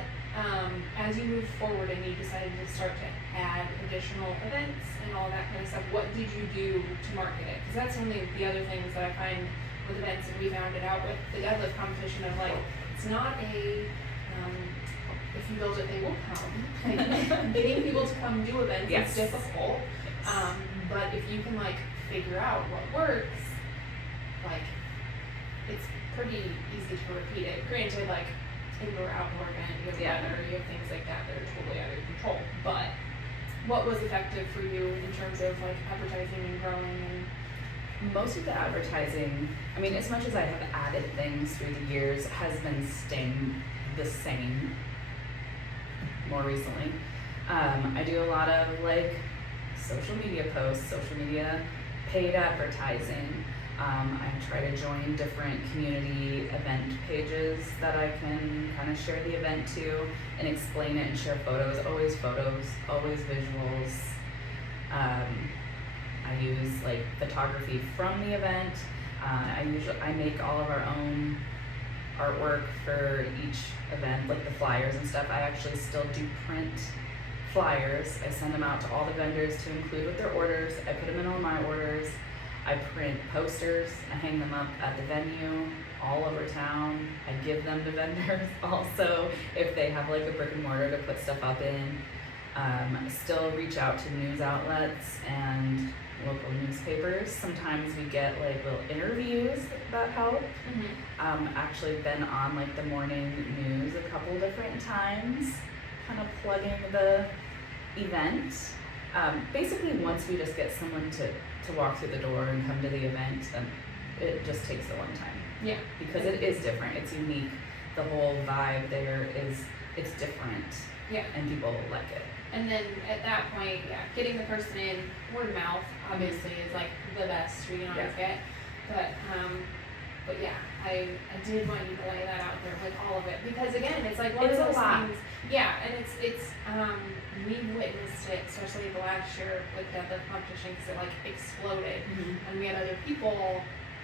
as you moved forward and you decided to start to add additional events and all that kind of stuff, what did you do to market it? Because that's one of the other things that I find with events, and we found it out with the deadlift competition of like, it's not a, if you build it, they will come. Like, getting people to come do events is difficult. But if you can like figure out what works, like it's pretty easy to repeat it. Granted, like indoor, outdoor event, you have weather, you have things like that that are totally out of your control. But what was effective for you in terms of like advertising and growing and most of the advertising, I mean, as much as I have added things through the years, has been staying the same more recently. I do a lot of like social media posts, social media paid advertising. I try to join different community event pages that I can kind of share the event to and explain it and share photos, always visuals. I use like photography from the event. I make all of our own artwork for each event, like the flyers and stuff. I actually still do print flyers. I send them out to all the vendors to include with their orders. I put them in all my orders. I print posters. I hang them up at the venue all over town. I give them to vendors also if they have like a brick and mortar to put stuff up in. I still reach out to news outlets and local newspapers. Sometimes we get like little interviews that help. Actually been on like the morning news a couple different times, kind of plugging the event. Basically once we just get someone to walk through the door and come to the event, then it just takes a long time. Yeah. Because it is different, it's unique. The whole vibe there it's different. Yeah. And people like it. And then at that point, getting the person in, word of mouth obviously is like the best we can always get. But yeah, I did want you to lay that out there, like all of it, because again, it's like one of those things. Yeah, and it's we've witnessed it, especially the last year with the competition, because it like exploded, and we had other people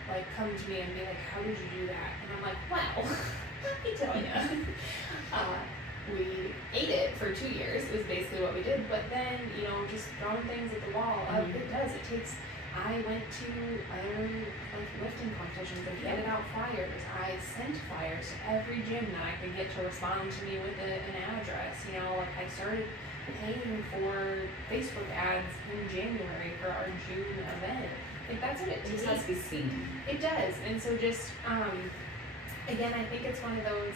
like come to me and be like, "How did you do that?" And I'm like, "Well, let me tell you." We ate it for 2 years is basically what we did, but then, you know, just throwing things at the wall, it takes, I went to other like lifting competitions and handed out flyers. I sent flyers to every gym that I could get to respond to me with an address, you know, like I started paying for Facebook ads in January for our June event. Like that's what it takes. It has to be seen. It does, and so just, again, I think it's one of those,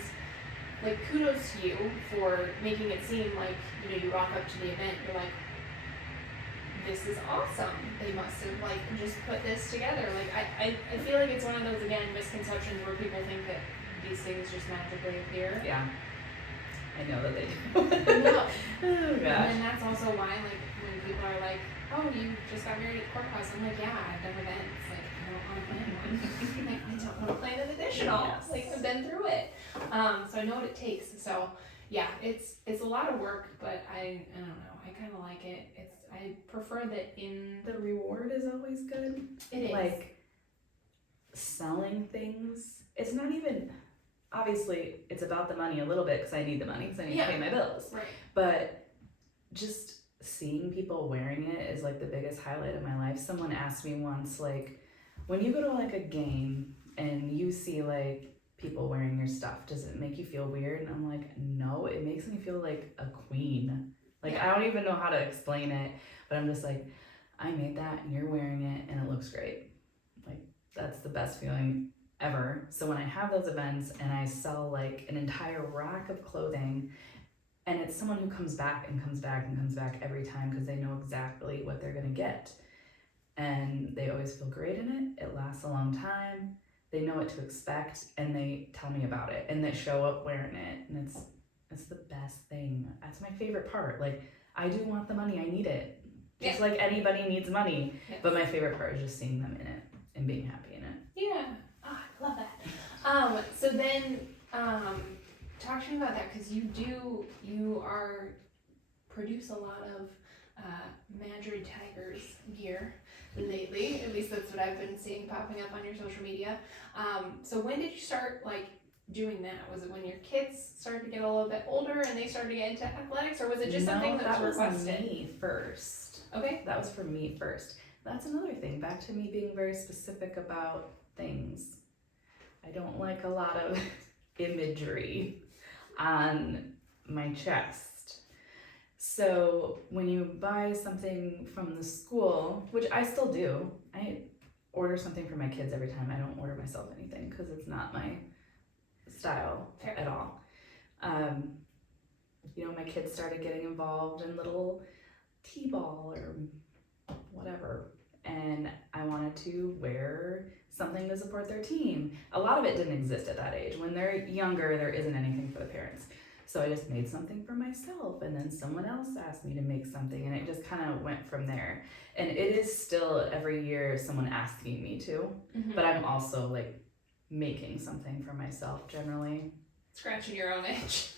like, kudos to you for making it seem like, you know, you rock up to the event, you're like, this is awesome. They must have, like, just put this together. Like, I feel like it's one of those, again, misconceptions where people think that these things just magically appear. Yeah. I know that they do. No. Oh, gosh. And then that's also why, like, when people are like, oh, you just got married at the courthouse, I'm like, yeah, I've done events. Like, I don't want to plan one. Like, I don't want to plan an additional. Yes. Like, I've been through it. So I know what it takes. So yeah, it's a lot of work, but I don't know. I kind of like it. I prefer that in the reward is always good. It is. Like selling things. It's not even, obviously it's about the money a little bit because I need the money because I need to pay my bills. Right. But just seeing people wearing it is like the biggest highlight of my life. Someone asked me once, like, when you go to like a game and you see like people wearing your stuff, does it make you feel weird? And I'm like, no, it makes me feel like a queen. Like, I don't even know how to explain it, but I'm just like, I made that and you're wearing it and it looks great. Like, that's the best feeling ever. So when I have those events and I sell like an entire rack of clothing, and it's someone who comes back and comes back and comes back every time because they know exactly what they're gonna get. And they always feel great in it. It lasts a long time. They know what to expect and they tell me about it and they show up wearing it, and it's the best thing. That's my favorite part. Like, I do want the money, I need it. Just like anybody needs money. Yes. But my favorite part is just seeing them in it and being happy in it. Yeah. Oh, I love that. So then, talk to me about that, because you produce a lot of Madrid Tigers gear lately. At least that's what I've been seeing popping up on your social media. So when did you start like doing that? Was it when your kids started to get a little bit older and they started to get into athletics, or was it just something that was requested? That was me first. Okay. That was for me first. that's another thing. Back to me being very specific about things. I don't like a lot of imagery on my chest. So when you buy something from the school, which I still do, I order something for my kids every time. I don't order myself anything because it's not my style at all. My kids started getting involved in little t-ball or whatever, and I wanted to wear something to support their team. A lot of it didn't exist at that age. When they're younger, there isn't anything for the parents. So I just made something for myself, and then someone else asked me to make something, and it just kind of went from there. And it is still every year someone asking me to, but I'm also like making something for myself generally. Scratching your own itch.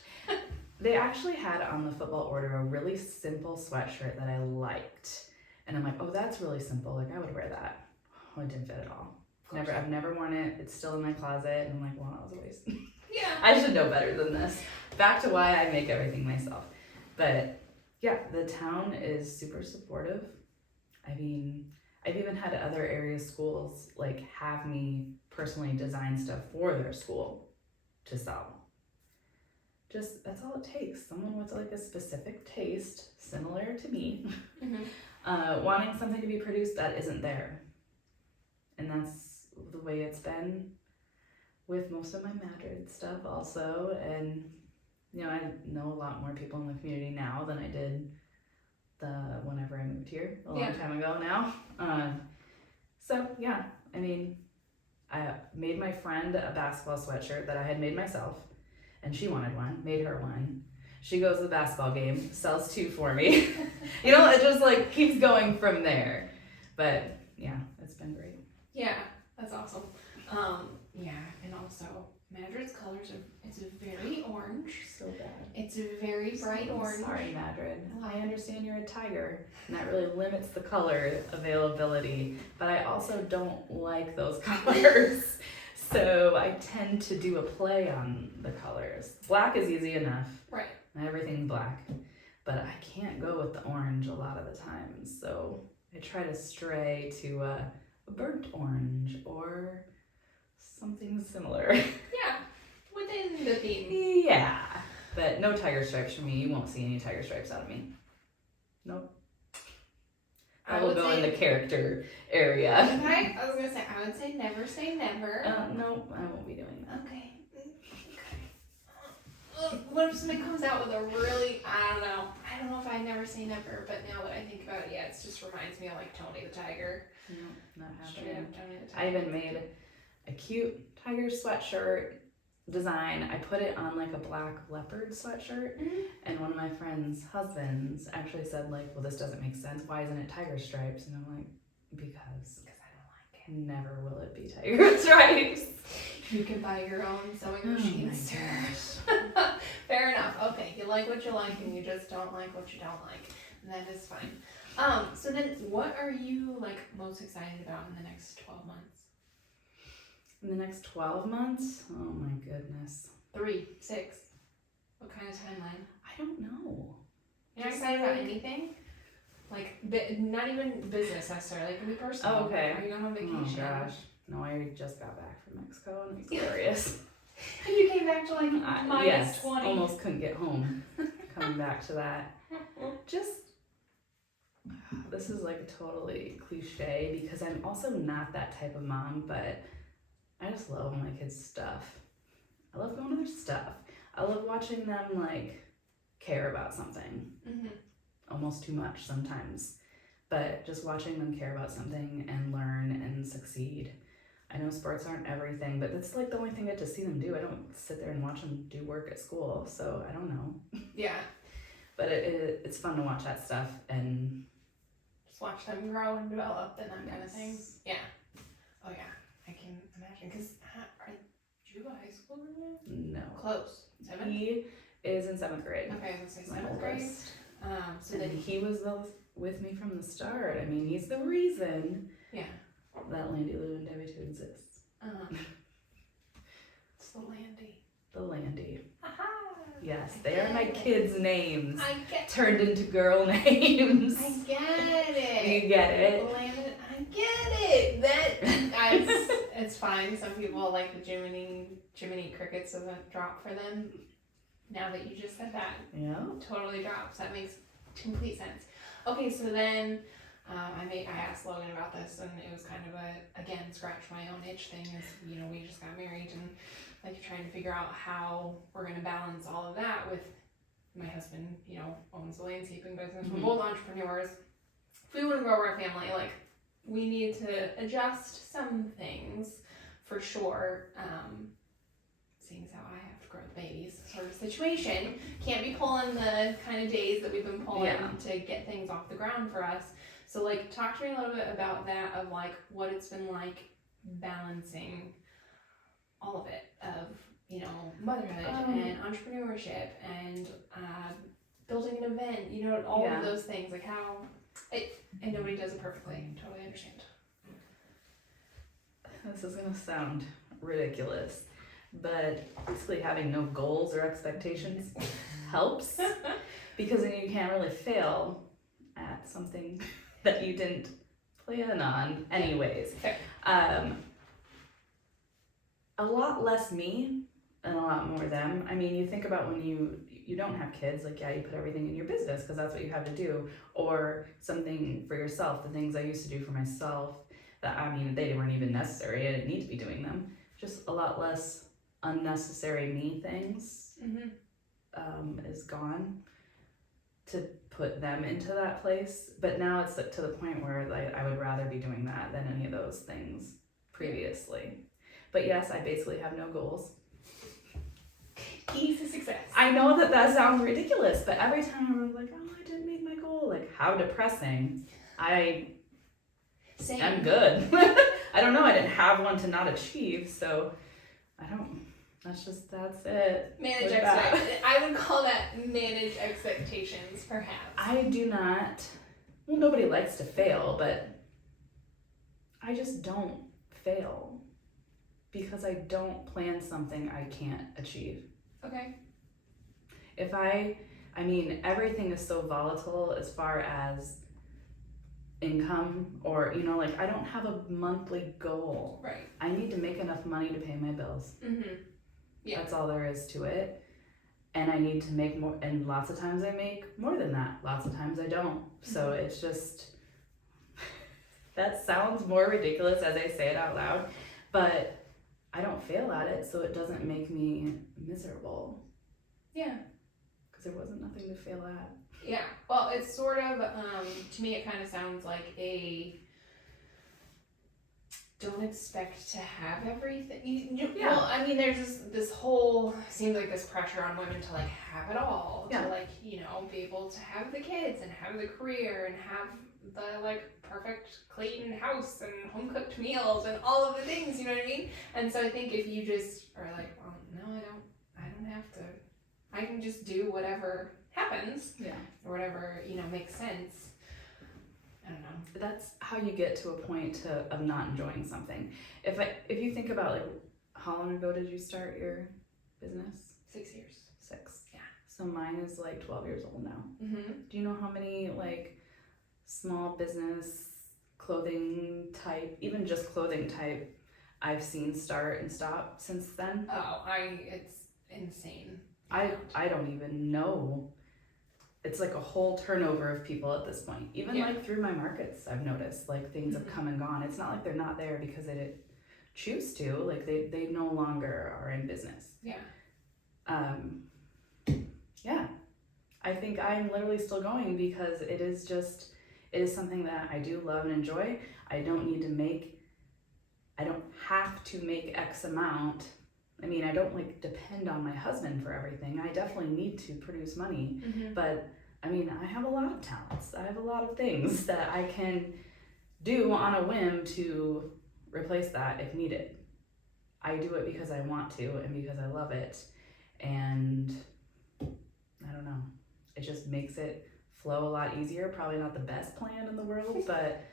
They actually had on the football order a really simple sweatshirt that I liked. And I'm like, oh, that's really simple. Like, I would wear that. Oh, it didn't fit at all. I've never worn it. It's still in my closet. And I'm like, well, that was a waste. Yeah. I should know better than this. Back to why I make everything myself. But yeah, the town is super supportive. I mean, I've even had other area schools like have me personally design stuff for their school to sell. Just, that's all it takes. Someone with like a specific taste, similar to me, wanting something to be produced that isn't there. And that's the way it's been with most of my Madrid stuff also. And, I know a lot more people in the community now than I did whenever I moved here a long time ago now. So yeah, I mean, I made my friend a basketball sweatshirt that I had made myself. And she wanted one, made her one. She goes to the basketball game, sells 2 for me. It just like keeps going from there. But yeah, it's been great. Yeah, that's awesome. And also Madrid's colors it's very orange. So bad. It's a very bright orange. Sorry, Madrid. Well, I understand you're a tiger, and that really limits the color availability. But I also don't like those colors. So I tend to do a play on the colors. Black is easy enough. Right. Everything's black. But I can't go with the orange a lot of the times. So I try to stray to a burnt orange or something similar. Yeah, within the theme. Yeah. But no tiger stripes for me. You won't see any tiger stripes out of me. Nope. I will go in the character area. Okay, I was going to say, I would say never. No, I won't be doing that. Okay. What if somebody comes out with a really, I don't know if I never say never, but now that I think about it, it just reminds me of like Tony the Tiger. No, not Straight happening. up Tony the Tiger. I even made a cute tiger sweatshirt design. I put it on like a black leopard sweatshirt, and one of my friend's husbands actually said like, well, this doesn't make sense. Why isn't it tiger stripes? And I'm like, because I don't like it. Never will it be tiger stripes. You can buy your own sewing machine, sir. Fair enough. Okay, you like what you like, and you just don't like what you don't like, and that is fine. So then, what are you like most excited about in the next 12 months? In the next 12 months? Oh my goodness. 3, 6. What kind of timeline? I don't know. You're not excited about anything? Like, not even business necessarily. It can be personal. Oh, okay. Are you going on vacation? Oh gosh. No, I just got back from Mexico and it was glorious. And you came back to like minus yes, 20. Almost couldn't get home. Coming back to that. Just, this is like totally cliche because I'm also not that type of mom, but I just love my kids' stuff. I love going to their stuff. I love watching them like care about something. Almost too much sometimes. But just watching them care about something and learn and succeed. I know sports aren't everything, but that's like the only thing I get to see them do. I don't sit there and watch them do work at school, so I don't know. Yeah. But it's fun to watch that stuff and just watch them grow and develop and that kind of thing. Yeah. Oh yeah, I can imagine. Because did you go to high school right now? No. Close. 7th? He is in 7th grade. Okay, I was going to say My 7th grade. oldest. So and then he was with me from the start. I mean, he's the reason that Landy Lou and Devie Too exists. It's the Landy. The Landy. Aha! Yes, they are my kids' names. I get turned into girl names. I get it. You get it? Landed. it's fine. Some people like the Jiminy Crickets doesn't drop for them. Now that you just said that, Yeah. totally drops. That makes complete sense. Okay, so then I asked Logan about this, and it was kind of a, again, scratch my own itch thing. Is, you know, we just got married, and like trying to figure out how we're gonna balance all of that with my husband. You know, owns a landscaping business. We're both entrepreneurs. If we want to grow our family, like, we need to adjust some things for sure. Seeing as how I have to grow the babies sort of situation, can't be pulling the kind of days that we've been pulling to get things off the ground for us. So like, talk to me a little bit about that, of like what it's been like balancing all of it, of, you know, motherhood and entrepreneurship and building an event, you know, all of those things, like how and nobody does it perfectly. Totally understand. This is gonna sound ridiculous, but basically having no goals or expectations helps, because then you can't really fail at something that you didn't plan on anyways. A lot less me and a lot more them. I mean, you think about when you don't have kids, like, yeah, you put everything in your business because that's what you have to do, or something for yourself. The things I used to do for myself that, I mean, they weren't even necessary. I didn't need to be doing them. Just a lot less unnecessary me things is gone to put them into that place. But now it's like to the point where, like, I would rather be doing that than any of those things previously. But yes, I basically have no goals. Keys to success. I know that sounds ridiculous, but every time I'm like, oh, I didn't make my goal. Like, how depressing. I'm good. I don't know. I didn't have one to not achieve, so that's it. Manage expectations. I would call that manage expectations, perhaps. I do not. Well, nobody likes to fail, but I just don't fail because I don't plan something I can't achieve. Okay. I mean, everything is so volatile as far as income, or, you know, like, I don't have a monthly goal. Right. I need to make enough money to pay my bills. Yeah. That's all there is to it. And I need to make more, and lots of times I make more than that. Lots of times I don't. So it's just, that sounds more ridiculous as I say it out loud, but I don't fail at it, so it doesn't make me miserable. Yeah. Because there wasn't nothing to fail at. Yeah. Well, it's sort of, to me, it kind of sounds like don't expect to have everything. Well, I mean, there's this whole, seems like this pressure on women to, like, have it all. To, like, you know, be able to have the kids and have the career and have the, like, perfect clean house and home cooked meals and all of the things, you know what I mean? And so I think if you just are like, well, no, I don't have to, I can just do whatever happens, or whatever, you know, makes sense. I don't know. That's how you get to a point of not enjoying something. If you think about, like, how long ago did you start your business? 6 years. 6. Yeah. So mine is like 12 years old now. Mm-hmm. Do you know how many, like, small business clothing type, even just clothing type, I've seen start and stop since then? Oh, it's insane. I don't even know. It's like a whole turnover of people at this point. Even like through my markets, I've noticed, like, things have come and gone. It's not like they're not there because they didn't choose to. Like, they no longer are in business. Yeah. Yeah. I think I'm literally still going because it is something that I do love and enjoy. I don't have to make X amount. I mean, I don't, like, depend on my husband for everything. I definitely need to produce money, but I mean, I have a lot of talents. I have a lot of things that I can do on a whim to replace that if needed. I do it because I want to and because I love it, and I don't know. It just makes it flow a lot easier. Probably not the best plan in the world, but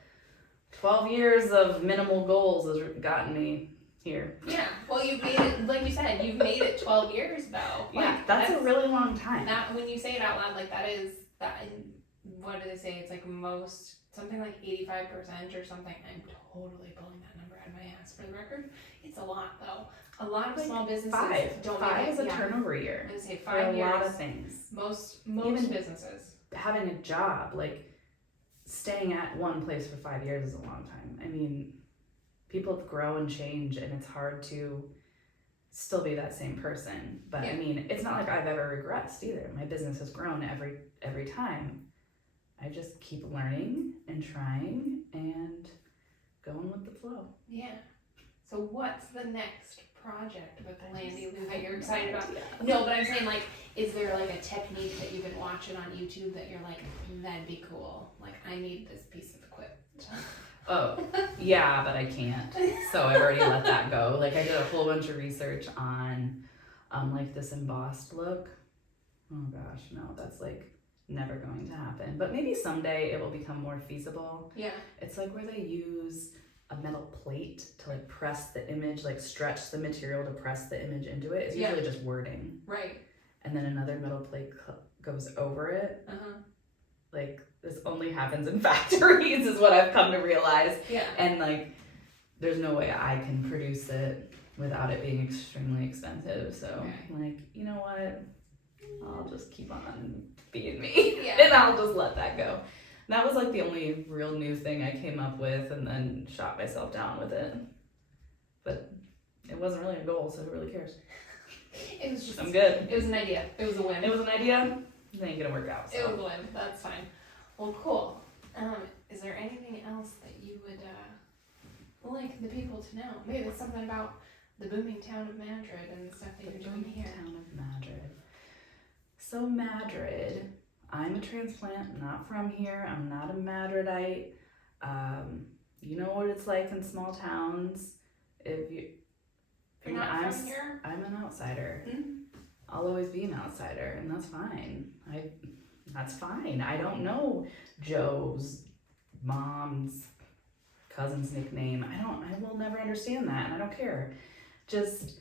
12 years of minimal goals has gotten me here. Yeah. Well, you've made it, like you said, you've made it 12 years though. Like, yeah, that's a really long time. That, when you say it out loud, like, that is, what do they say? It's like something like 85% or something. I'm totally pulling that number out of my ass for the record. It's a lot though. A lot of Like small businesses don't Five make is it. a turnover year. I would say For 5 a years. lot of things. Most Even businesses. Having a job, like staying at one place for 5 years is a long time. I mean, people grow and change, and it's hard to still be that same person. But Yeah. I mean, it's not like I've ever regressed either. My business has grown every time. I just keep learning and trying and going with the flow. Yeah. So what's the next project with Landy Lou that you're excited about? Yeah. No, but I'm saying, like, is there like a technique that you've been watching on YouTube that you're like, that'd be cool? Like, I need this piece of equipment. Oh, yeah, but I can't. So I've already let that go. Like I did a whole bunch of research on like this embossed look. Oh gosh, no, that's like never going to happen. But maybe someday it will become more feasible. Yeah. It's like where they use a metal plate to like press the image, like stretch the material to press the image into it. It's usually just wording. Right. And then another metal plate goes over it. Uh-huh. Like this only happens in factories is what I've come to realize. Yeah. And like there's no way I can produce it without it being extremely expensive. So like, you know what? I'll just keep on being me. Yeah. And I'll just let that go. And that was like the only real new thing I came up with and then shot myself down with it. But it wasn't really a goal, so who really cares? It was just I'm good. It was an idea. It was a win. It was an idea. It ain't gonna work out. So. It was a win. That's fine. Well, cool. Is there anything else that you would like the people to know? Maybe it's something about the booming town of Madrid and the stuff that you're doing here. Town of Madrid. So Madrid, I'm a transplant, not from here. I'm not a Madridite. You know what it's like in small towns. You're not from here? I'm an outsider. Mm-hmm. I'll always be an outsider, and that's fine. That's fine. I don't know Joe's mom's cousin's nickname. I will never understand that, and I don't care. Just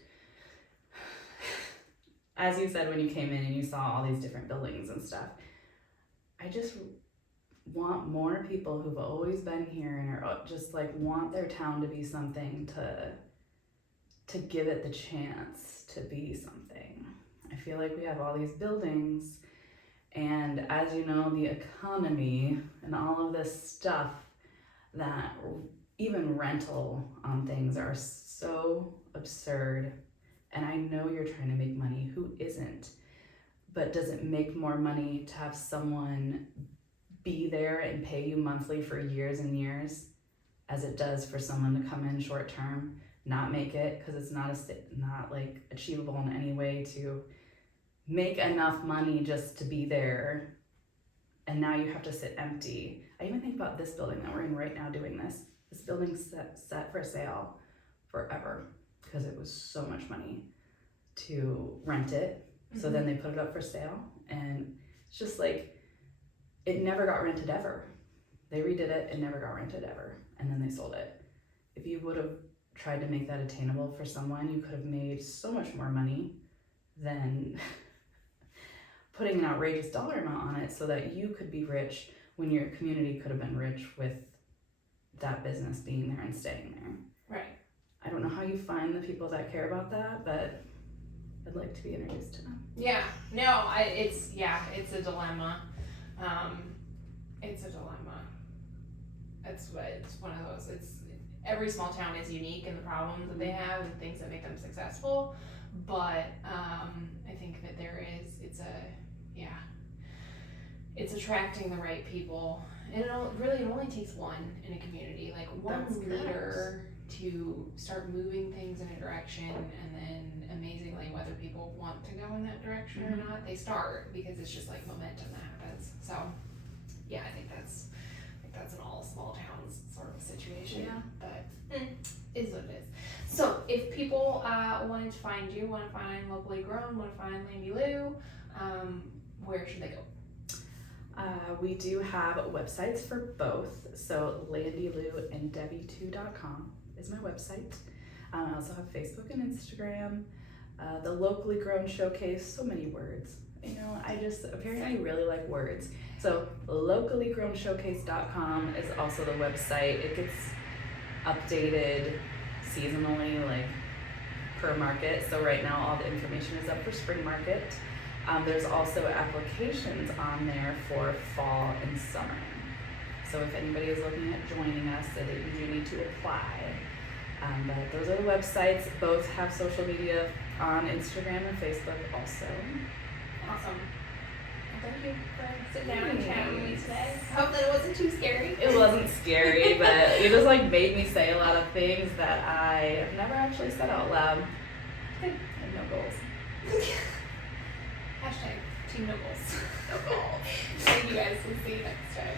as you said when you came in and you saw all these different buildings and stuff, I just want more people who've always been here and are just like want their town to be something to give it the chance to be something. I feel like we have all these buildings, and as you know, the economy and all of this stuff that even rental on things are so absurd. And I know you're trying to make money. Who isn't? But does it make more money to have someone be there and pay you monthly for years and years as it does for someone to come in short term, not make it because it's not like achievable in any way to make enough money just to be there, and now you have to sit empty. I even think about this building that we're in right now doing this. This building's set for sale forever because it was so much money to rent it. Mm-hmm. So then they put it up for sale, and it's just like it never got rented ever. They redid it, it never got rented ever, and then they sold it. If you would have tried to make that attainable for someone, you could have made so much more money than putting an outrageous dollar amount on it so that you could be rich when your community could have been rich with that business being there and staying there. Right. I don't know how you find the people that care about that, but I'd like to be introduced to them. Yeah. No, it's a dilemma. It's a dilemma. It's one of those. Every small town is unique in the problems that they have and things that make them successful. But I think that it's attracting the right people. And it only takes one in a community, like one leader to start moving things in a direction, and then amazingly, whether people want to go in that direction or not, they start, because it's just like momentum that happens. So yeah, I think that's an all small towns sort of situation. Yeah. But is what it is. So if people wanted to find you, want to find Locally Grown, want to find Landy Lou, where should they go? We do have websites for both. So LandyLouandDevie2.com is my website. I also have Facebook and Instagram. The Locally Grown Showcase, so many words. You know, I just apparently really like words. So locallygrownshowcase.com is also the website. It gets updated seasonally, like per market. So right now all the information is up for spring market. There's also applications on there for fall and summer. So if anybody is looking at joining us, so that you do need to apply. But those are the websites. Both have social media on Instagram and Facebook also. Awesome. Well, thank you for sitting down and chatting with me today. I hope that it wasn't too scary. It wasn't scary, but it just like made me say a lot of things that I have never actually said out loud. Good. I have no goals. Hashtag Team No Goals. No goals. Thank you guys. We'll see you next time.